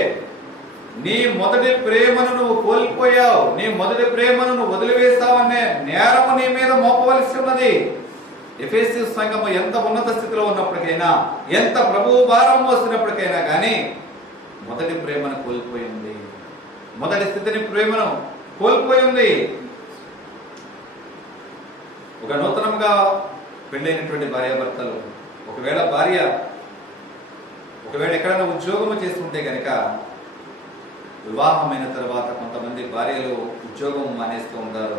నీ మొదటి ప్రేమను నువ్వు కోల్పోయావు, నీ మొదటి ప్రేమను నువ్వు వదిలివేస్తావనే నేరము నీ మీద మోపవలసి ఉన్నది. ఎఫెసీ సంఘము ఎంత ఉన్నత స్థితిలో ఉన్నప్పటికైనా, ఎంత ప్రభువు భారం మోసినప్పటికైనా కానీ మొదటి ప్రేమను కోల్పోయి ఉంది. మొదటి స్థితిని ప్రేమను కోల్పోయి ఉంది. ఒక నూతనంగా పెళ్ళైనటువంటి భార్యాభర్తలు ఒకవేళ ఎక్కడైనా ఉద్యోగము చేస్తుంటే గనక వివాహమైన తర్వాత కొంతమంది భార్యలు ఉద్యోగం మానేస్తూ ఉంటారు.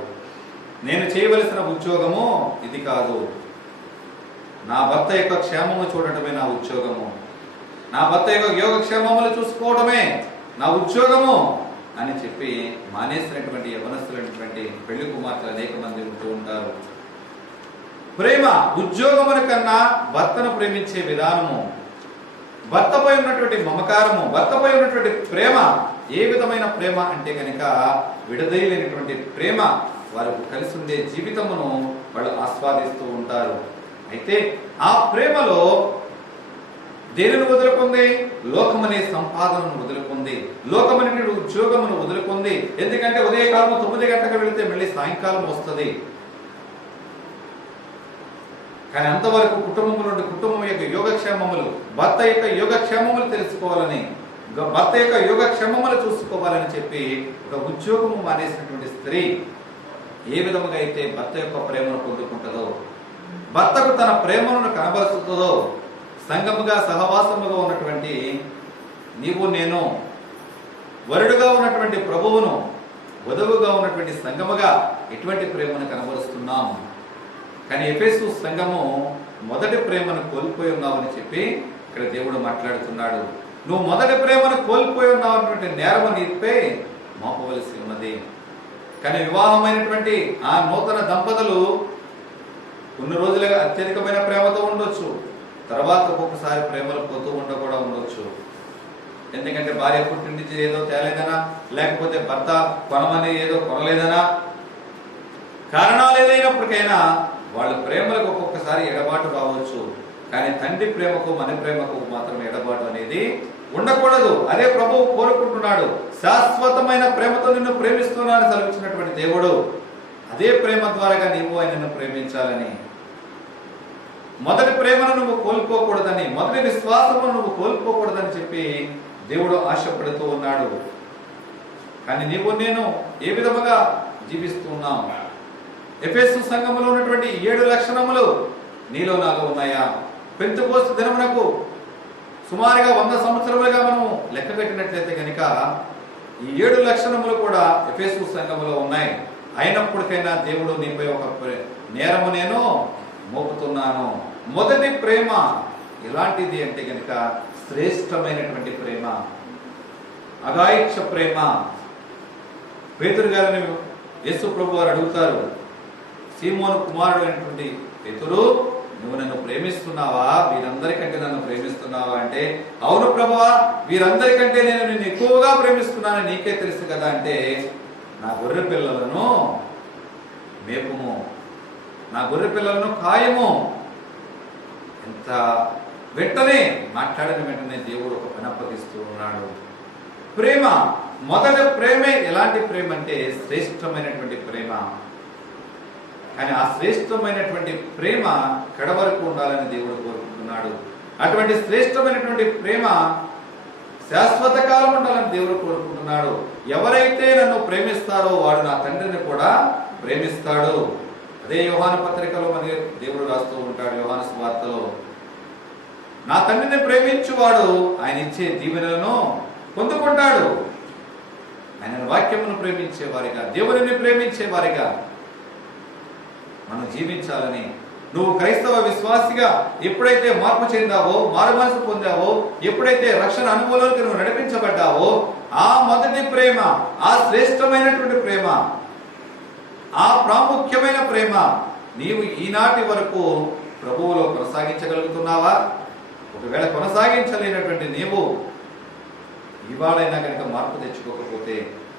నేను చేయవలసిన ఉద్యోగము ఇది కాదు, నా భర్త యొక్క క్షేమము చూడటమే నా ఉద్యోగము, నా భర్త యొక్క యోగక్షేమములు చూసుకోవడమే నా ఉద్యోగము అని చెప్పి మానేసినటువంటి యవనస్తులైనటువంటి పెళ్లి కుమార్తెలు అనేక మంది ఉంటూ ఉంటారు. ప్రేమ ఉద్యోగముల కన్నా భర్తను ప్రేమించే విధానము, భర్తపై ఉన్నటువంటి మమకారము, భర్తపై ఉన్నటువంటి ప్రేమ ఏ విధమైన ప్రేమ అంటే కనుక విడదీయలేనటువంటి ప్రేమ. వారు కలిసి ఉండే జీవితమును వాళ్ళు ఆస్వాదిస్తూ ఉంటారు. అయితే ఆ ప్రేమలో దేనిని వదులుకుంది? లోకమనే సంపాదనను వదులుకుంది, లోకమనే ఉద్యోగమును వదులుకుంది. ఎందుకంటే ఉదయకాలం 9 గంటలకు వెళితే మళ్ళీ సాయంకాలం వస్తుంది. కానీ అంతవరకు కుటుంబం యొక్క యోగక్షేమములు, భర్త యొక్క యోగక్షేమములు తెలుసుకోవాలని, భర్త యొక్క యోగక్షేమములు చూసుకోవాలని చెప్పి ఒక ఉద్యోగము మానేసినటువంటి స్త్రీ ఏ విధముగా అయితే భర్త యొక్క ప్రేమను పొందుకుంటుందో, భర్తకు తన ప్రేమను కనబరుస్తుందో, సంఘముగా సహవాసముగా ఉన్నటువంటి నీవు నేను, వరుడుగా ఉన్నటువంటి ప్రభువును, వధువుగా ఉన్నటువంటి సంఘముగా ఎటువంటి ప్రేమను కనబరుస్తున్నాం. కానీ ఎఫెసు సంఘము మొదటి ప్రేమను కోల్పోయి ఉన్నావని చెప్పి ఇక్కడ దేవుడు మాట్లాడుతున్నాడు. నువ్వు మొదటి ప్రేమను కోల్పోయి ఉన్నావు అన్నటువంటి నేరము నీపై మోపవలసి ఉన్నది. కానీ వివాహమైనటువంటి ఆ నూతన దంపతులు కొన్ని రోజులుగా అత్యధికమైన ప్రేమతో ఉండొచ్చు, తర్వాత ఒక్కొక్కసారి ప్రేమలు పోతూ కూడా ఉండొచ్చు. ఎందుకంటే భార్య పుట్టింటి ఏదో తేలేదనా, లేకపోతే భర్త కొనమని ఏదో కొనలేదనా, కారణాలు ఏదైనప్పటికైనా వాళ్ళ ప్రేమలకు ఒక్కొక్కసారి ఎడబాటు రావచ్చు. కానీ తండ్రి ప్రేమకు మన ప్రేమకు మాత్రం ఎడబాటు అనేది ఉండకూడదు. అదే ప్రభువు కోరుకుంటున్నాడు. శాశ్వతమైన ప్రేమతో నిన్ను ప్రేమిస్తున్నానని సెలవిచ్చినటువంటి దేవుడు అదే ప్రేమ ద్వారా నీవు ఆయనను ప్రేమించాలని, మొదటి ప్రేమను నువ్వు కోల్పోకూడదని, మొదటి విశ్వాసము నువ్వు కోల్పోకూడదని చెప్పి దేవుడు ఆశపడుతూ ఉన్నాడు. కానీ నీవు నేను ఏ విధముగా జీవిస్తూ ఉన్నాం? ఎఫెసు సంఘములో ఉన్నటువంటి 7 లక్షణములు నీలో నాలో ఉన్నాయా? పెంతెకోస్తు దినమునకు సుమారుగా 100 సంవత్సరములుగా మనం లెక్క కట్టినట్లయితే కనుక ఈ 7 లక్షణములు కూడా ఎఫెసు సంఘములో ఉన్నాయి. అయినప్పటికైనా దేవుడు నీపై ఒక నేరము నేను మోపుతున్నాను. మొదటి ప్రేమ ఎలాంటిది అంటే కనుక శ్రేష్టమైనటువంటి ప్రేమ, అగాయిక్ష ప్రేమ, పేతురు గారిని యేసు ప్రభు వారు అడుగుతారు, సీమోను కుమారుడు అయినటువంటి పేతురు, నువ్వు నన్ను ప్రేమిస్తున్నావా? వీరందరికంటే నన్ను ప్రేమిస్తున్నావా అంటే, అవును ప్రభువా, వీరందరికంటే నేను నిన్ను ఎక్కువగా ప్రేమిస్తున్నానని నీకే తెలుసు కదా అంటే, నా గొర్రె పిల్లలను మేపుము, నా గొర్రె పిల్లలను కాయము. ఎంత వెంటనే మాట్లాడిన వెంటనే దేవుడు ఒక పని అప్పగిస్తూ ఉన్నాడు. ప్రేమ, మొదటి ప్రేమే ఎలాంటి ప్రేమ అంటే శ్రేష్టమైనటువంటి ప్రేమ. కానీ ఆ శ్రేష్టమైనటువంటి ప్రేమ కడవరకు ఉండాలని దేవుడు కోరుకుంటున్నాడు. అటువంటి శ్రేష్టమైనటువంటి ప్రేమ శాశ్వత కాలం ఉండాలని దేవుడు కోరుకుంటున్నాడు. ఎవరైతే నన్ను ప్రేమిస్తారో వాడు నా తండ్రిని కూడా ప్రేమిస్తాడు. అదే యోహాను పత్రికలో మరి దేవుడు రాస్తూ ఉంటాడు, యోహాను సువార్తలో, నా తండ్రిని ప్రేమించువాడు ఆయన ఇచ్చే దీవెనలను పొందుకుంటాడు. ఆయన వాక్యమును ప్రేమించే వారిగా, దేవుని ప్రేమించే వారిగా మనం జీవించాలని, నువ్వు క్రైస్తవ విశ్వాసిగా ఎప్పుడైతే మార్పు చెందావో, మారు మనసు పొందావో, ఎప్పుడైతే రక్షణ అనుభవంలోకి నువ్వు నడిపించబడ్డావో, ఆ మొదటి ప్రేమ, ఆ శ్రేష్టమైనటువంటి ప్రేమ, ఆ ప్రాముఖ్యమైన ప్రేమ నీవు ఈనాటి వరకు ప్రభువులో కొనసాగించగలుగుతున్నావా? ఒకవేళ కొనసాగించలేనటువంటి నీవు ఇవాళైనా కనుక మార్పు తెచ్చుకోకపోతే,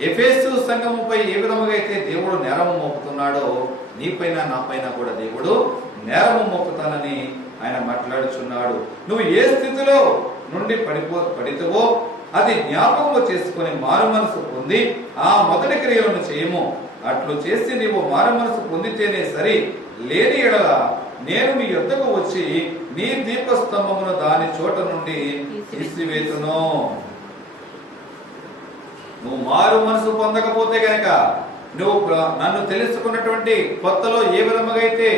ఎఫెసు సంఘముపై ఏ విధముగా అయితే దేవుడు నేరము మోపుతున్నాడో, నీపైన నాపైన కూడా దేవుడు నేరము మోపుతానని ఆయన మాట్లాడుచున్నాడు. నువ్వు ఏ స్థితిలో నుండి పడితవో అది జ్ఞాపకము చేసుకొని మారు మనసు పొంది ఆ మొదటి క్రియలను చేయము. అట్లు చేసి నీవు మారు మనసు పొందితేనే సరి, లేని ఎడల నేను మీ యొద్దకు వచ్చి నీ దీపస్తంభమును దాని చోట నుండి తీసివేతును. నువ్వు మారు మనసు పొందకపోతే గనక, నువ్వు నన్ను తెలుసుకున్నటువంటి కొత్తలో ఏ విధముగా అయితే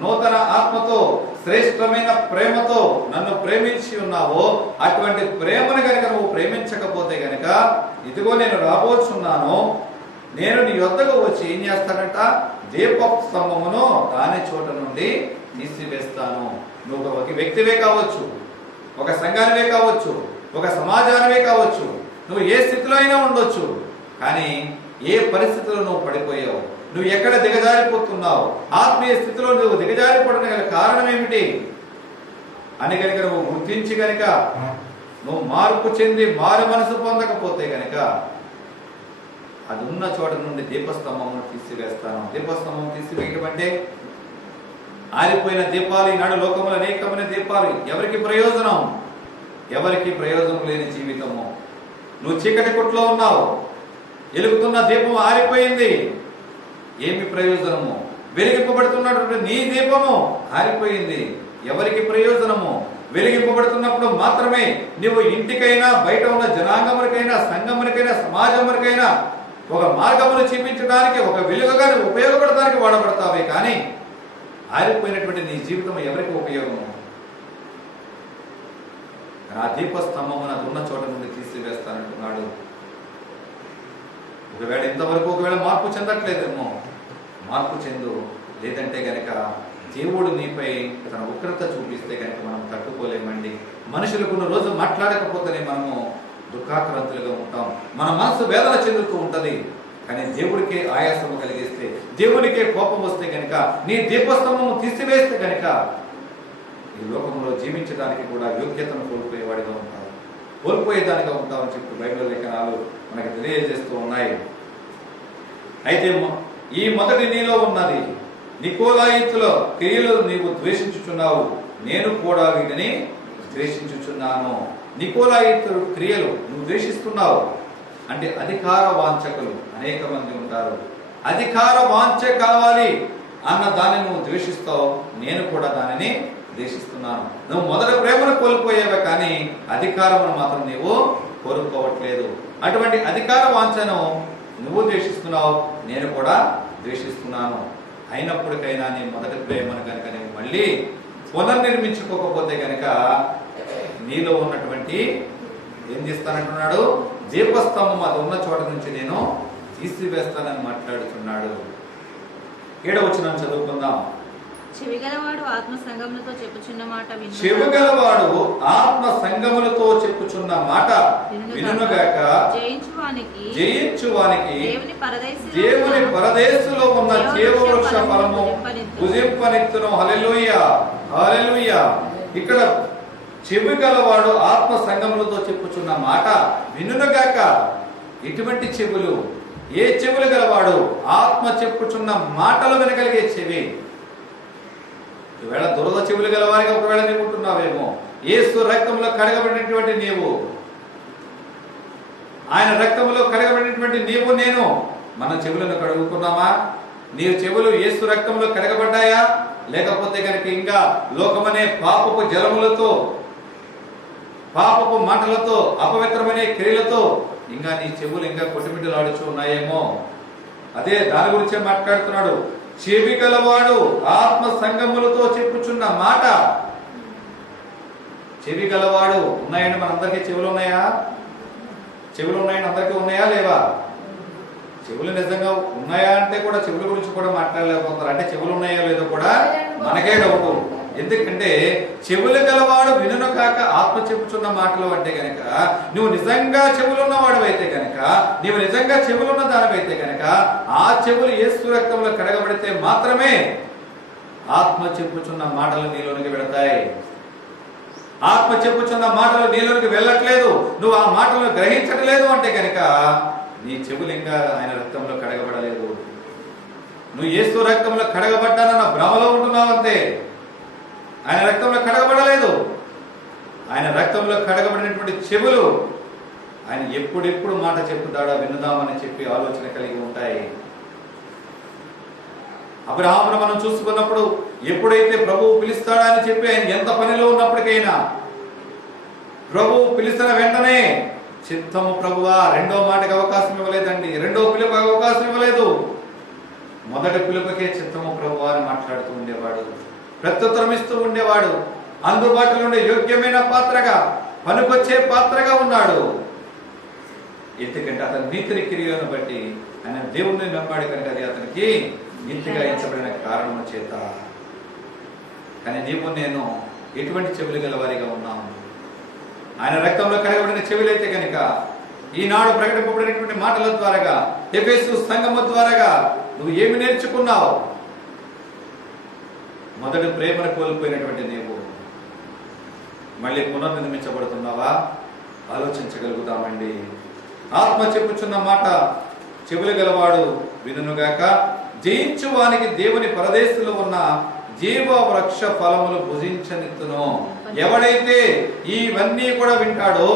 నూతన ఆత్మతో శ్రేష్టమైన ప్రేమతో నన్ను ప్రేమించి ఉన్నావో, అటువంటి ప్రేమను గనక నువ్వు ప్రేమించకపోతే గనక, ఇదిగో నేను రాబోచున్నాను, నేను నీ యొద్దకు వచ్చి ఏం చేస్తానంట, దీప స్తంభమును దాని చోట నుండి తీసివేస్తాను. నువ్వు ఒక వ్యక్తివే కావచ్చు, ఒక సంఘానివే కావచ్చు, ఒక సమాజానివే కావచ్చు, నువ్వు ఏ స్థితిలో అయినా ఉండొచ్చు. కానీ ఏ పరిస్థితిలో నువ్వు పడిపోయావు, నువ్వు ఎక్కడ దిగజారిపోతున్నావు, ఆత్మీయ స్థితిలో నువ్వు దిగజారిపోవడం గల కారణం ఏమిటి అని కనుక నువ్వు గుర్తించి గనుక నువ్వు మార్పు చెంది మారు మనసు పొందకపోతే గనుక, అది ఉన్న చోట నుండి దీపస్తంభమును తీసివేస్తాను. దీపస్తంభం తీసివేయడం అంటే, ఆరిపోయిన దీపాలు, ఈనాడు లోకములు అనేకమైన దీపాలు, ఎవరికి ప్రయోజనం? ఎవరికి ప్రయోజనం లేని జీవితము. నువ్వు చీకటి కొట్లో ఉన్నావు, వెలుగుతున్న దీపం ఆరిపోయింది, ఏమి ప్రయోజనము? వెలిగింపబడుతున్నటువంటి నీ దీపము ఆరిపోయింది, ఎవరికి ప్రయోజనము? వెలిగింపబడుతున్నప్పుడు మాత్రమే నువ్వు ఇంటికైనా, బయట ఉన్న జనాంగములకైనా, సంఘములకైనా, సమాజములకైనా ఒక మార్గమును చూపించడానికి, ఒక వెలుగుగా ఉపయోగపడడానికి వాడబడతావే కానీ, ఆరిపోయినటువంటి నీ జీవితం ఎవరికి ఉపయోగము? ఆ దీపస్తంభమును అది ఉన్న చోట నుండి తీసివేస్తానంటున్నాడు. ఒకవేళ ఇంతవరకు మార్పు చెందట్లేదేమో, మార్పు చెందు. లేదంటే గనక దేవుడు నీపై తన ఉగ్రత చూపిస్తే గనక మనం తట్టుకోలేమండి. మనుషులు కొన్ని రోజులు మాట్లాడకపోతేనే మనము దుఃఖాక్రాంతులుగా ఉంటాం, మన మనసు వేదన చెందుతూ ఉంటది. కానీ దేవుడికే ఆయాసము కలిగిస్తే, దేవుడికే కోపం వస్తే గనక, నీ దీపస్తంభము తీసివేస్తే గనక ఈ లోకంలో జీవించడానికి కూడా యోగ్యతను కోల్పోయేవాడిగా ఉంటావు, కోల్పోయేదానిగా ఉంటామని చెప్పి బైబిల్ లేఖనాలు మనకు తెలియజేస్తూ ఉన్నాయి. అయితే ఈ మొదటి నీలో ఉన్నది, నికోలాయితుల క్రియలు నీవు ద్వేషించుచున్నావు, నేను కూడా వీటిని ద్వేషించుచున్నాను. నికోలాయితుల క్రియలు నువ్వు ద్వేషిస్తున్నావు అంటే అధికార వాంఛకులు అనేక మంది ఉంటారు. అధికార వాంఛ కావాలి అన్న దాన్ని నువ్వు ద్వేషిస్తావు, నేను కూడా దానిని ద్వేషిస్తున్నాను. నువ్వు మొదటి ప్రేమను కోల్పోయావే కానీ అధికారమును మాత్రం నీవు కోరుకోవట్లేదు. అటువంటి అధికార వాంఛను నువ్వు ద్వేషిస్తున్నావు, నేను కూడా ద్వేషిస్తున్నాను. అయినప్పటికైనా నీ మొదటి ప్రేమను కనుక నేను మళ్ళీ పునర్నిర్మించుకోకపోతే కనుక నీలో ఉన్నటువంటి ఏం చేస్తానంటున్నాడు, దీపస్తంభం అది ఉన్న చోట నుంచి నేను తీసివేస్తానని మాట్లాడుతున్నాడు. 7వ వచనం చదువుకుందాం. చెవిగలవాడు ఆత్మ సంగములతో చెప్పుచున్న మాట వినుగాక. చెవిగలవాడు ఆత్మ సంగములతో చెప్పుచున్న మాట వినుగాక. జయించువానికి దేవుని పరదేశులో ఉన్న జీవవృక్ష ఫలము భుజింపనెత్తును. హల్లెలూయా, హల్లెలూయా. ఇక్కడ చెవిగలవాడు ఆత్మ సంగములతో చెప్పుచున్న మాట వినుగాక. ఇటువంటి చెవులు, ఏ చెవులు గలవాడు? ఆత్మ చెప్పుచున్న మాటలు వినగలిగే చెవి. ఒకవేళ దురద చెవులు గలవారిగా ఒకవేళ నీవు ఉంటున్నావేమో, యేసు రక్తంలో కడగబడినటువంటి నీవు, ఆయన రక్తంలో కడగబడినటువంటి నీవు నేను మన చెవులను కడుగుకున్నామా? నీ చెవులు యేసు రక్తంలో కడగబడ్డాయా? లేకపోతే కనుక ఇంకా లోకమనే పాపపు జలములతో, పాపపు మాటలతో, అపవిత్రమనే క్రియలతో ఇంకా నీ చెవులు ఇంకా కొట్టుమిట్టులాడుచు ఉన్నాయేమో? అదే దాని గురించే మాట్లాడుతున్నాడు. చెవి గలవాడు ఆత్మ సంగములతో చెప్పుచున్న మాట. చెవి గలవాడు ఉన్నాయండి. మనందరికీ చెవులు ఉన్నాయా? చెవులు ఉన్నాయని అందరికీ ఉన్నాయా లేవా? చెవులు నిజంగా ఉన్నాయా అంటే కూడా చెవుల గురించి కూడా మాట్లాడలేకపోతారు. అంటే చెవులు ఉన్నాయో లేదో కూడా మనకే డౌట్. ఎందుకంటే చెవులు గలవాడు వినును కాక ఆత్మ చెప్పుచున్న మాటలు అంటే కనుక నువ్వు నిజంగా చెవులున్నవాడు అయితే కనుక, నీవు నిజంగా చెవులున్న దానివైతే కనుక ఆ చెవులు యేసు రక్తంలో కడగబడితే మాత్రమే ఆత్మ చెప్పుచున్న మాటలు నీలోనికి వెళతాయి. ఆత్మ చెప్పుచున్న మాటలు నీలోనికి వెళ్ళట్లేదు, నువ్వు ఆ మాటలను గ్రహించట్లేదు అంటే కనుక నీ చెవులు ఇంకా ఆయన రక్తంలో కడగబడలేదు. నువ్వు యేసు రక్తంలో కడగబడ్డానన్న భ్రమలో ఉంటున్నావు అంతే. ఆయన రక్తంలో కడగబడలేదు. ఆయన రక్తంలో కడగబడినటువంటి చెవులు ఆయన ఎప్పుడెప్పుడు మాట చెప్పుతాడో వినుదామని చెప్పి ఆలోచన కలిగి ఉంటాయి. అబ్రహామును మనం చూసుకున్నప్పుడు ఎప్పుడైతే ప్రభువు పిలుస్తాడా అని చెప్పి ఆయన ఎంత పనిలో ఉన్నప్పటికైనా ప్రభువు పిలిచిన వెంటనే చిత్తము ప్రభువా, రెండో మాటకి అవకాశం ఇవ్వలేదండి, రెండో పిలుపుకి అవకాశం ఇవ్వలేదు. మొదటి పిలుపుకే చిత్తము ప్రభువా అని మాట్లాడుతూ ఉండేవాడు, ప్రత్యుత్తరం ఇస్తూ ఉండేవాడు. అందుబాటులో ఉండే యోగ్యమైన పాత్రగా, పనికొచ్చే పాత్రగా ఉన్నాడు. ఎందుకంటే అతని నీతిని క్రియలను బట్టి ఆయన దేవుణ్ణి నమ్మాడు కనుక అది అతనికి నీతిగా ఎంచబడిన కారణం చేత. కానీ నీవు నేను ఎటువంటి చెవులు గలవారిగా ఉన్నాము? ఆయన రక్తంలో కడగబడిన చెవులైతే కనుక ఈనాడు ప్రకటింపబడినటువంటి మాటల ద్వారా, ఎఫెసు సంఘము ద్వారా నువ్వు ఏమి నేర్చుకున్నావు? మొదటి ప్రేమను కోల్పోయినటువంటి నీవు మళ్ళీ పునర్నిర్మించబడుతున్నావా? ఆలోచించగలుగుతామండి. ఆత్మ చెప్పుచున్న మాట చెవులు గలవాడు వినుగాక. జయించువానికి దేవుని పరదేశంలో ఉన్న జీవ వృక్ష ఫలములు భుజించనిత్తును. ఎవడైతే ఇవన్నీ కూడా వింటాడో,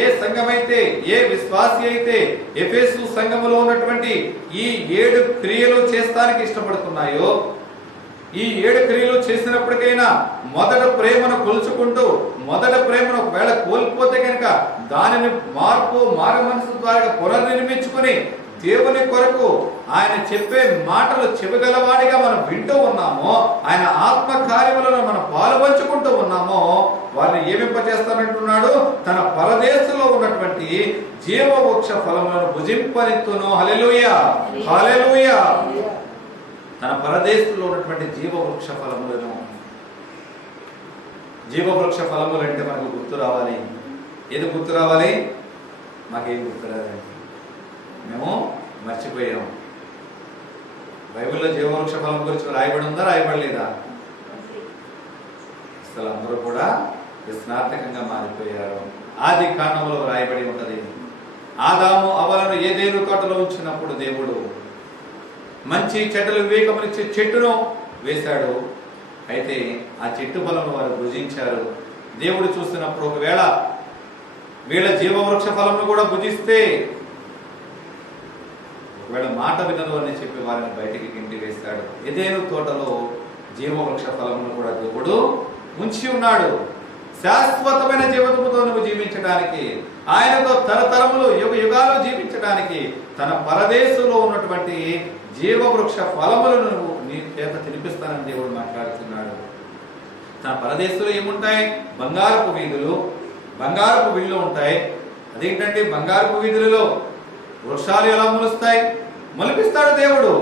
ఏ సంఘమైతే, ఏ విశ్వాసి అయితే ఎఫెసు సంఘములో ఉన్నటువంటి ఈ 7 క్రియలు చేస్తానికి ఇష్టపడుతున్నాయో, ఈ 7 క్రియలు చేసినప్పటికైనా మొదట ప్రేమను కొలుచుకుంటూ, మొదట ప్రేమను ఒకవేళ కోల్పోతే కనుక దానిని మారు మనసు ద్వారా పునర్నిర్మించుకుని దేవుని కొరకు ఆయన చెప్పే మాటలు చెవిగలవాడిగా మనం వింటూ ఉన్నామో, ఆయన ఆత్మ కార్యములను మనం పాలుపంచుకుంటూ ఉన్నామో, వారిని ఏమింపచేస్తానంటున్నాడు? తన పరదేశంలో ఉన్నటువంటి జీవవృక్ష ఫలములను భుజింపనెత్తును. హల్లెలూయా, హల్లెలూయా. తన పరదేశంలో ఉన్నటువంటి జీవవృక్ష ఫలములను, జీవవృక్ష ఫలములు అంటే మనకు గుర్తు రావాలి. ఏది గుర్తు రావాలి? మాకేం గుర్తు రాదండి, మేము మర్చిపోయాం. బైబిల్లో జీవవృక్ష ఫలం గురించి రాయబడి ఉందా, రాయబడలేదా? అసలు అందరూ కూడా విస్నార్థకంగా మారిపోయారు. ఆది కాండములో రాయబడి ఉంటది. ఆదాము అవ్వలను ఏదేను తోటలో ఉంచినప్పుడు దేవుడు మంచి చెడ్డలు వివేకమునిచ్చే చెట్టును వేశాడు. అయితే ఆ చెట్టు ఫలమును వారు భుజించారు. దేవుడు చూస్తున్నప్పుడు ఒకవేళ వీళ్ళ జీవవృక్ష ఫలమును కూడా భుజిస్తే, ఒకవేళ మాట వినరు అని చెప్పి వారిని బయటికి గింటి వేస్తాడు. ఏదేను తోటలో జీవవృక్ష ఫలమును కూడా దేవుడు ఉంచి ఉన్నాడు. శాశ్వతమైన జీవితముతో నువ్వు జీవించడానికి, ఆయనతో తరతరములు యుగాలు జీవించడానికి తన పరదేశంలో ఉన్నటువంటి జీవవృక్ష ఫలములను నువ్వు నీ చేత తినిపిస్తానని దేవుడు మాట్లాడుతున్నాడు. తన పరదేశంలో ఏముంటాయి? బంగారపు వీధులు, బంగారపు విల్లు ఉంటాయి. అదేంటంటే బంగారపు వీధులలో వృక్షాలు ఎలా మొలుస్తాయి? మొలిపిస్తాడు దేవుడు.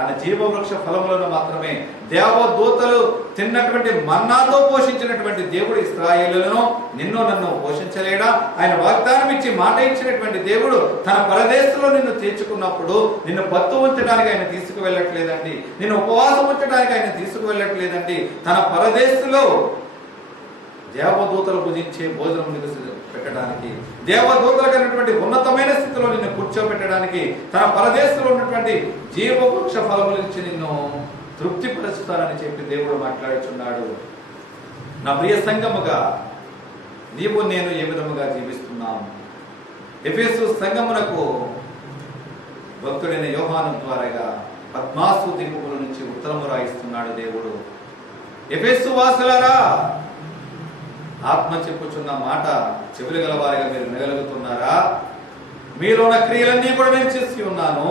తన జీవవృక్ష ఫలములను మాత్రమే. దేవదూతలు తిన్నటువంటి మన్నాతో పోషించినటువంటి దేవుడు ఇశ్రాయేలులను నిన్ను నన్ను పోషించలేడా? ఆయన వాగ్దానం ఇచ్చి మాట ఇచ్చినటువంటి దేవుడు తన పరదేశంలో నిన్ను తీర్చుకున్నప్పుడు నిన్ను పత్తు ఉంచడానికి ఆయన తీసుకువెళ్ళట్లేదండి, నిన్ను ఉపవాసం ఉంచడానికి ఆయన తీసుకువెళ్ళట్లేదండి. తన పరదేశంలో దేవదూతలు భుజించే భోజనం పెట్టడానికి, దేవదూతలకు అన్నటువంటి ఉన్నతమైన స్థితిలో నిన్ను కూర్చోబెట్టడానికి, తన పరదేశంలో ఉన్నటువంటి జీవవృక్ష ఫలముల నుంచి నిన్ను తృప్తిపరుస్తానని చెప్పి దేవుడు మాట్లాడుచున్నాడు. నా ప్రియ సంఘముగా నీవు నేను ఏ విధముగా జీవిస్తున్నాము? ఎఫెసు సంఘమునకు భక్తుడైన యోహాను ద్వారాగా పద్మాసు దీపముల నుంచి ఉత్తరము రాయిస్తున్నాడు దేవుడు. ఎఫెసు వాసులారా, ఆత్మ చెప్పుచున్న మాట చెవులు గలవారిగా మీరు వినగలుగుతున్నారా? మీలోన క్రియలన్నీ కూడా నేను చూసి ఉన్నాను,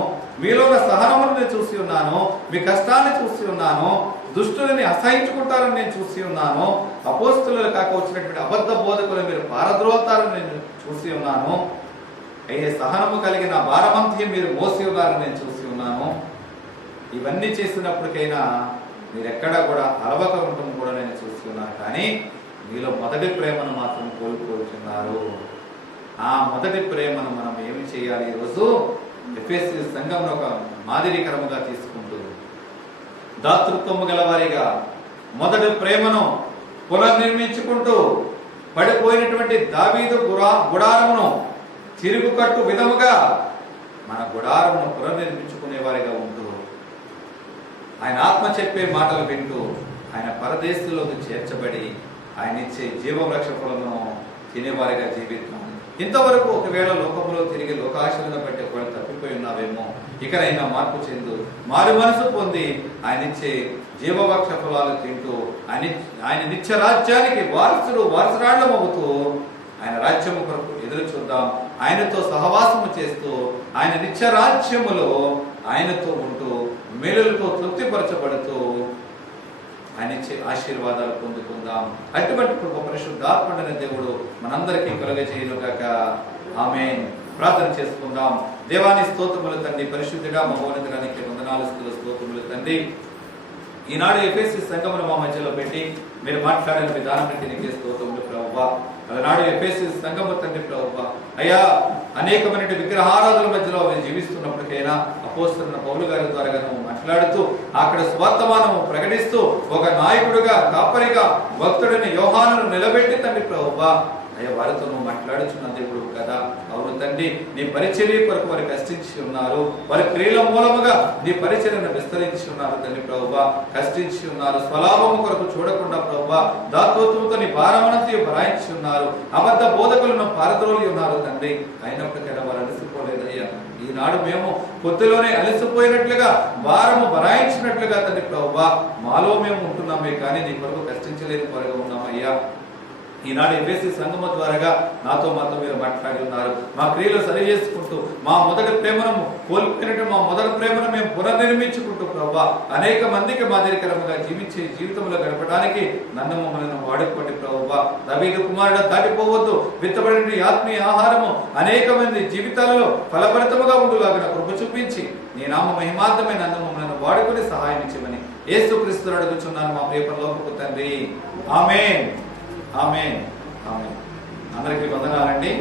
మీలోన సహనమును నేను చూసి ఉన్నాను, మీ కష్టాన్ని చూసి ఉన్నాను, దుష్టులని అసహించుకుంటారని నేను చూసి ఉన్నాను, అపోస్తులు కాక వచ్చినటువంటి అబద్ధ బోధకులు మీరు పారద్రోలుతారని నేను చూసి ఉన్నాను, అయ్యే సహనము కలిగిన భారమంతి మీరు మోసి ఉన్నారని నేను చూసి ఉన్నాను. ఇవన్నీ చేసినప్పటికైనా మీరెక్కడా కూడా అలవక ఉండటం కూడా నేను చూసి ఉన్నాను. కానీ మీలో మొదటి ప్రేమను మాత్రం కోల్పోతున్నారు. ఆ మొదటి ప్రేమను మనం ఏమి చేయాలి? ఈరోజు ఎఫెసీ సంఘంలో ఒక మాదిరికరముగా తీసుకుంటూ దాతృత్వము గలవారిగా మొదటి ప్రేమను పునర్నిర్మించుకుంటూ పడిపోయినటువంటి దావీదు గుడారమును తిరుగుకట్టు విధముగా మన గుడారమును పునర్నిర్మించుకునే వారిగా ఉంటూ ఆయన ఆత్మ చెప్పే మాటలు వింటూ ఆయన పరదేశంలోకి చేర్చబడి ఆయన ఇచ్చే జీవవృక్ష ఫలమును తినేవారిగా జీవితం. ఇంతవరకు ఒకవేళ లోకములో తిరిగి లోకాశలను బట్టి ఒకవేళ తప్పిపోయి ఉన్నావేమో, ఇకనైనా మార్పు చెందు, మారు మనసు పొంది ఆయన ఇచ్చే జీవవృక్ష ఫలాలు తింటూ ఆయన నిత్య రాజ్యానికి వారసురాళ్ళం అవుతూ ఆయన రాజ్యము కొరకు ఎదురు చూద్దాం. ఆయనతో సహవాసము చేస్తూ ఆయన నిత్య రాజ్యములో ఆయనతో ఉంటూ మేలులతో తృప్తిపరచబడుతూ ఆయన ఇచ్చే ఆశీర్వాదాలు పొందుకుందాం. అటువంటి కృప పరిశుద్ధాత్ముడైన దేవుడు మనందరికీ కలుగజేయునుగాక. ఆమేన్. ప్రార్థన చేసుకుందాం. దేవాని స్తోత్రములు తండ్రి, పరిశుద్ధుడా మహోన్నతుడానికి వందనాలు స్తోత్రములు తండ్రి. ఈనాడు ఎఫెసీ సంఘమును మా మధ్యలో పెట్టి మీరు మాట్లాడిన విధానం బట్టి నీకే స్తోత్రములు ప్రభువా. అలనాడు ఎఫెసీ సంఘము తండ్రి ప్రభువా, అయ్యా అనేకమైన విగ్రహారాధుల మధ్యలో మేము జీవిస్తున్నప్పటికైనా అపోస్తలుడైన పౌలు గారి ద్వారా నువ్వు మాట్లాడుతూ అక్కడ స్వర్తమానము ప్రకటిస్తూ ఒక నాయకుడుగా కాపరిగా భక్తుడైన యోహానును నిలబెట్టి తండ్రి ప్రభువా, అయ్యా వారితో నువ్వు మాట్లాడుచున్న దేవుడు కదా. అవును తండ్రి, నీ పరిచర్య కొరకు వారు కష్టించి ఉన్నారు, వారి క్రియల మూలముగా నీ పరిచర్యను విస్తరించి ఉన్నారు తండ్రి ప్రభువా, కష్టించి ఉన్నారు, స్వలాభము కొరకు చూడకుండా ప్రభువా దాతృత్వంతో నీ భారమనంతా భరాయించి ఉన్నారు, అబద్ధ బోధకులను పారద్రోలి ఉన్నారు తండ్రి. అయినప్పటికైనా వారు అలసిపోలేదయ్యా. ఈనాడు మేము కొద్దిలోనే అలసిపోయినట్లుగా భారము భరాయించినట్లుగా తండ్రి ప్రభువా మాలో మేము ఉంటున్నామే, కానీ నీ కొరకు కష్టించలేని వారుగా ఉన్నామయ్యా. ఈనాడు ఎఫెసీ సంఘము ద్వారాగా నాతో మాతో మీరు మాట్లాడి ఉన్నారు. మా క్రియలు సరి చేసుకుంటూ మా మొదటి ప్రేమను కోల్పోయినట్టు మా మొదటి ప్రేమను మేము పునర్నిర్మించుకుంటూ ప్రభువా అనేక మందికి మాదిరికరముగా జీవించే జీవితంలో గడపడానికి నన్ను మమ్మల్ని వాడుకోండి ప్రభువా. దావీదు కుమారుడు దాటిపోవద్దు, విత్తబడిన ఆత్మీయ ఆహారము అనేక మంది జీవితాలలో ఫలభరితముగా ఉండులాగా కృప చూపించి నీ నామ మహిమార్థమైన నన్ను మమ్మల్ని వాడుకుని సహాయం ఇచ్చమని యేసుక్రీస్తు అడుగుచున్నాను మా ప్రియ పరలోకపు తండ్రి. ఆమేన్. ఆమేన్. ఆమేన్. అందరికీ వందనాలండి.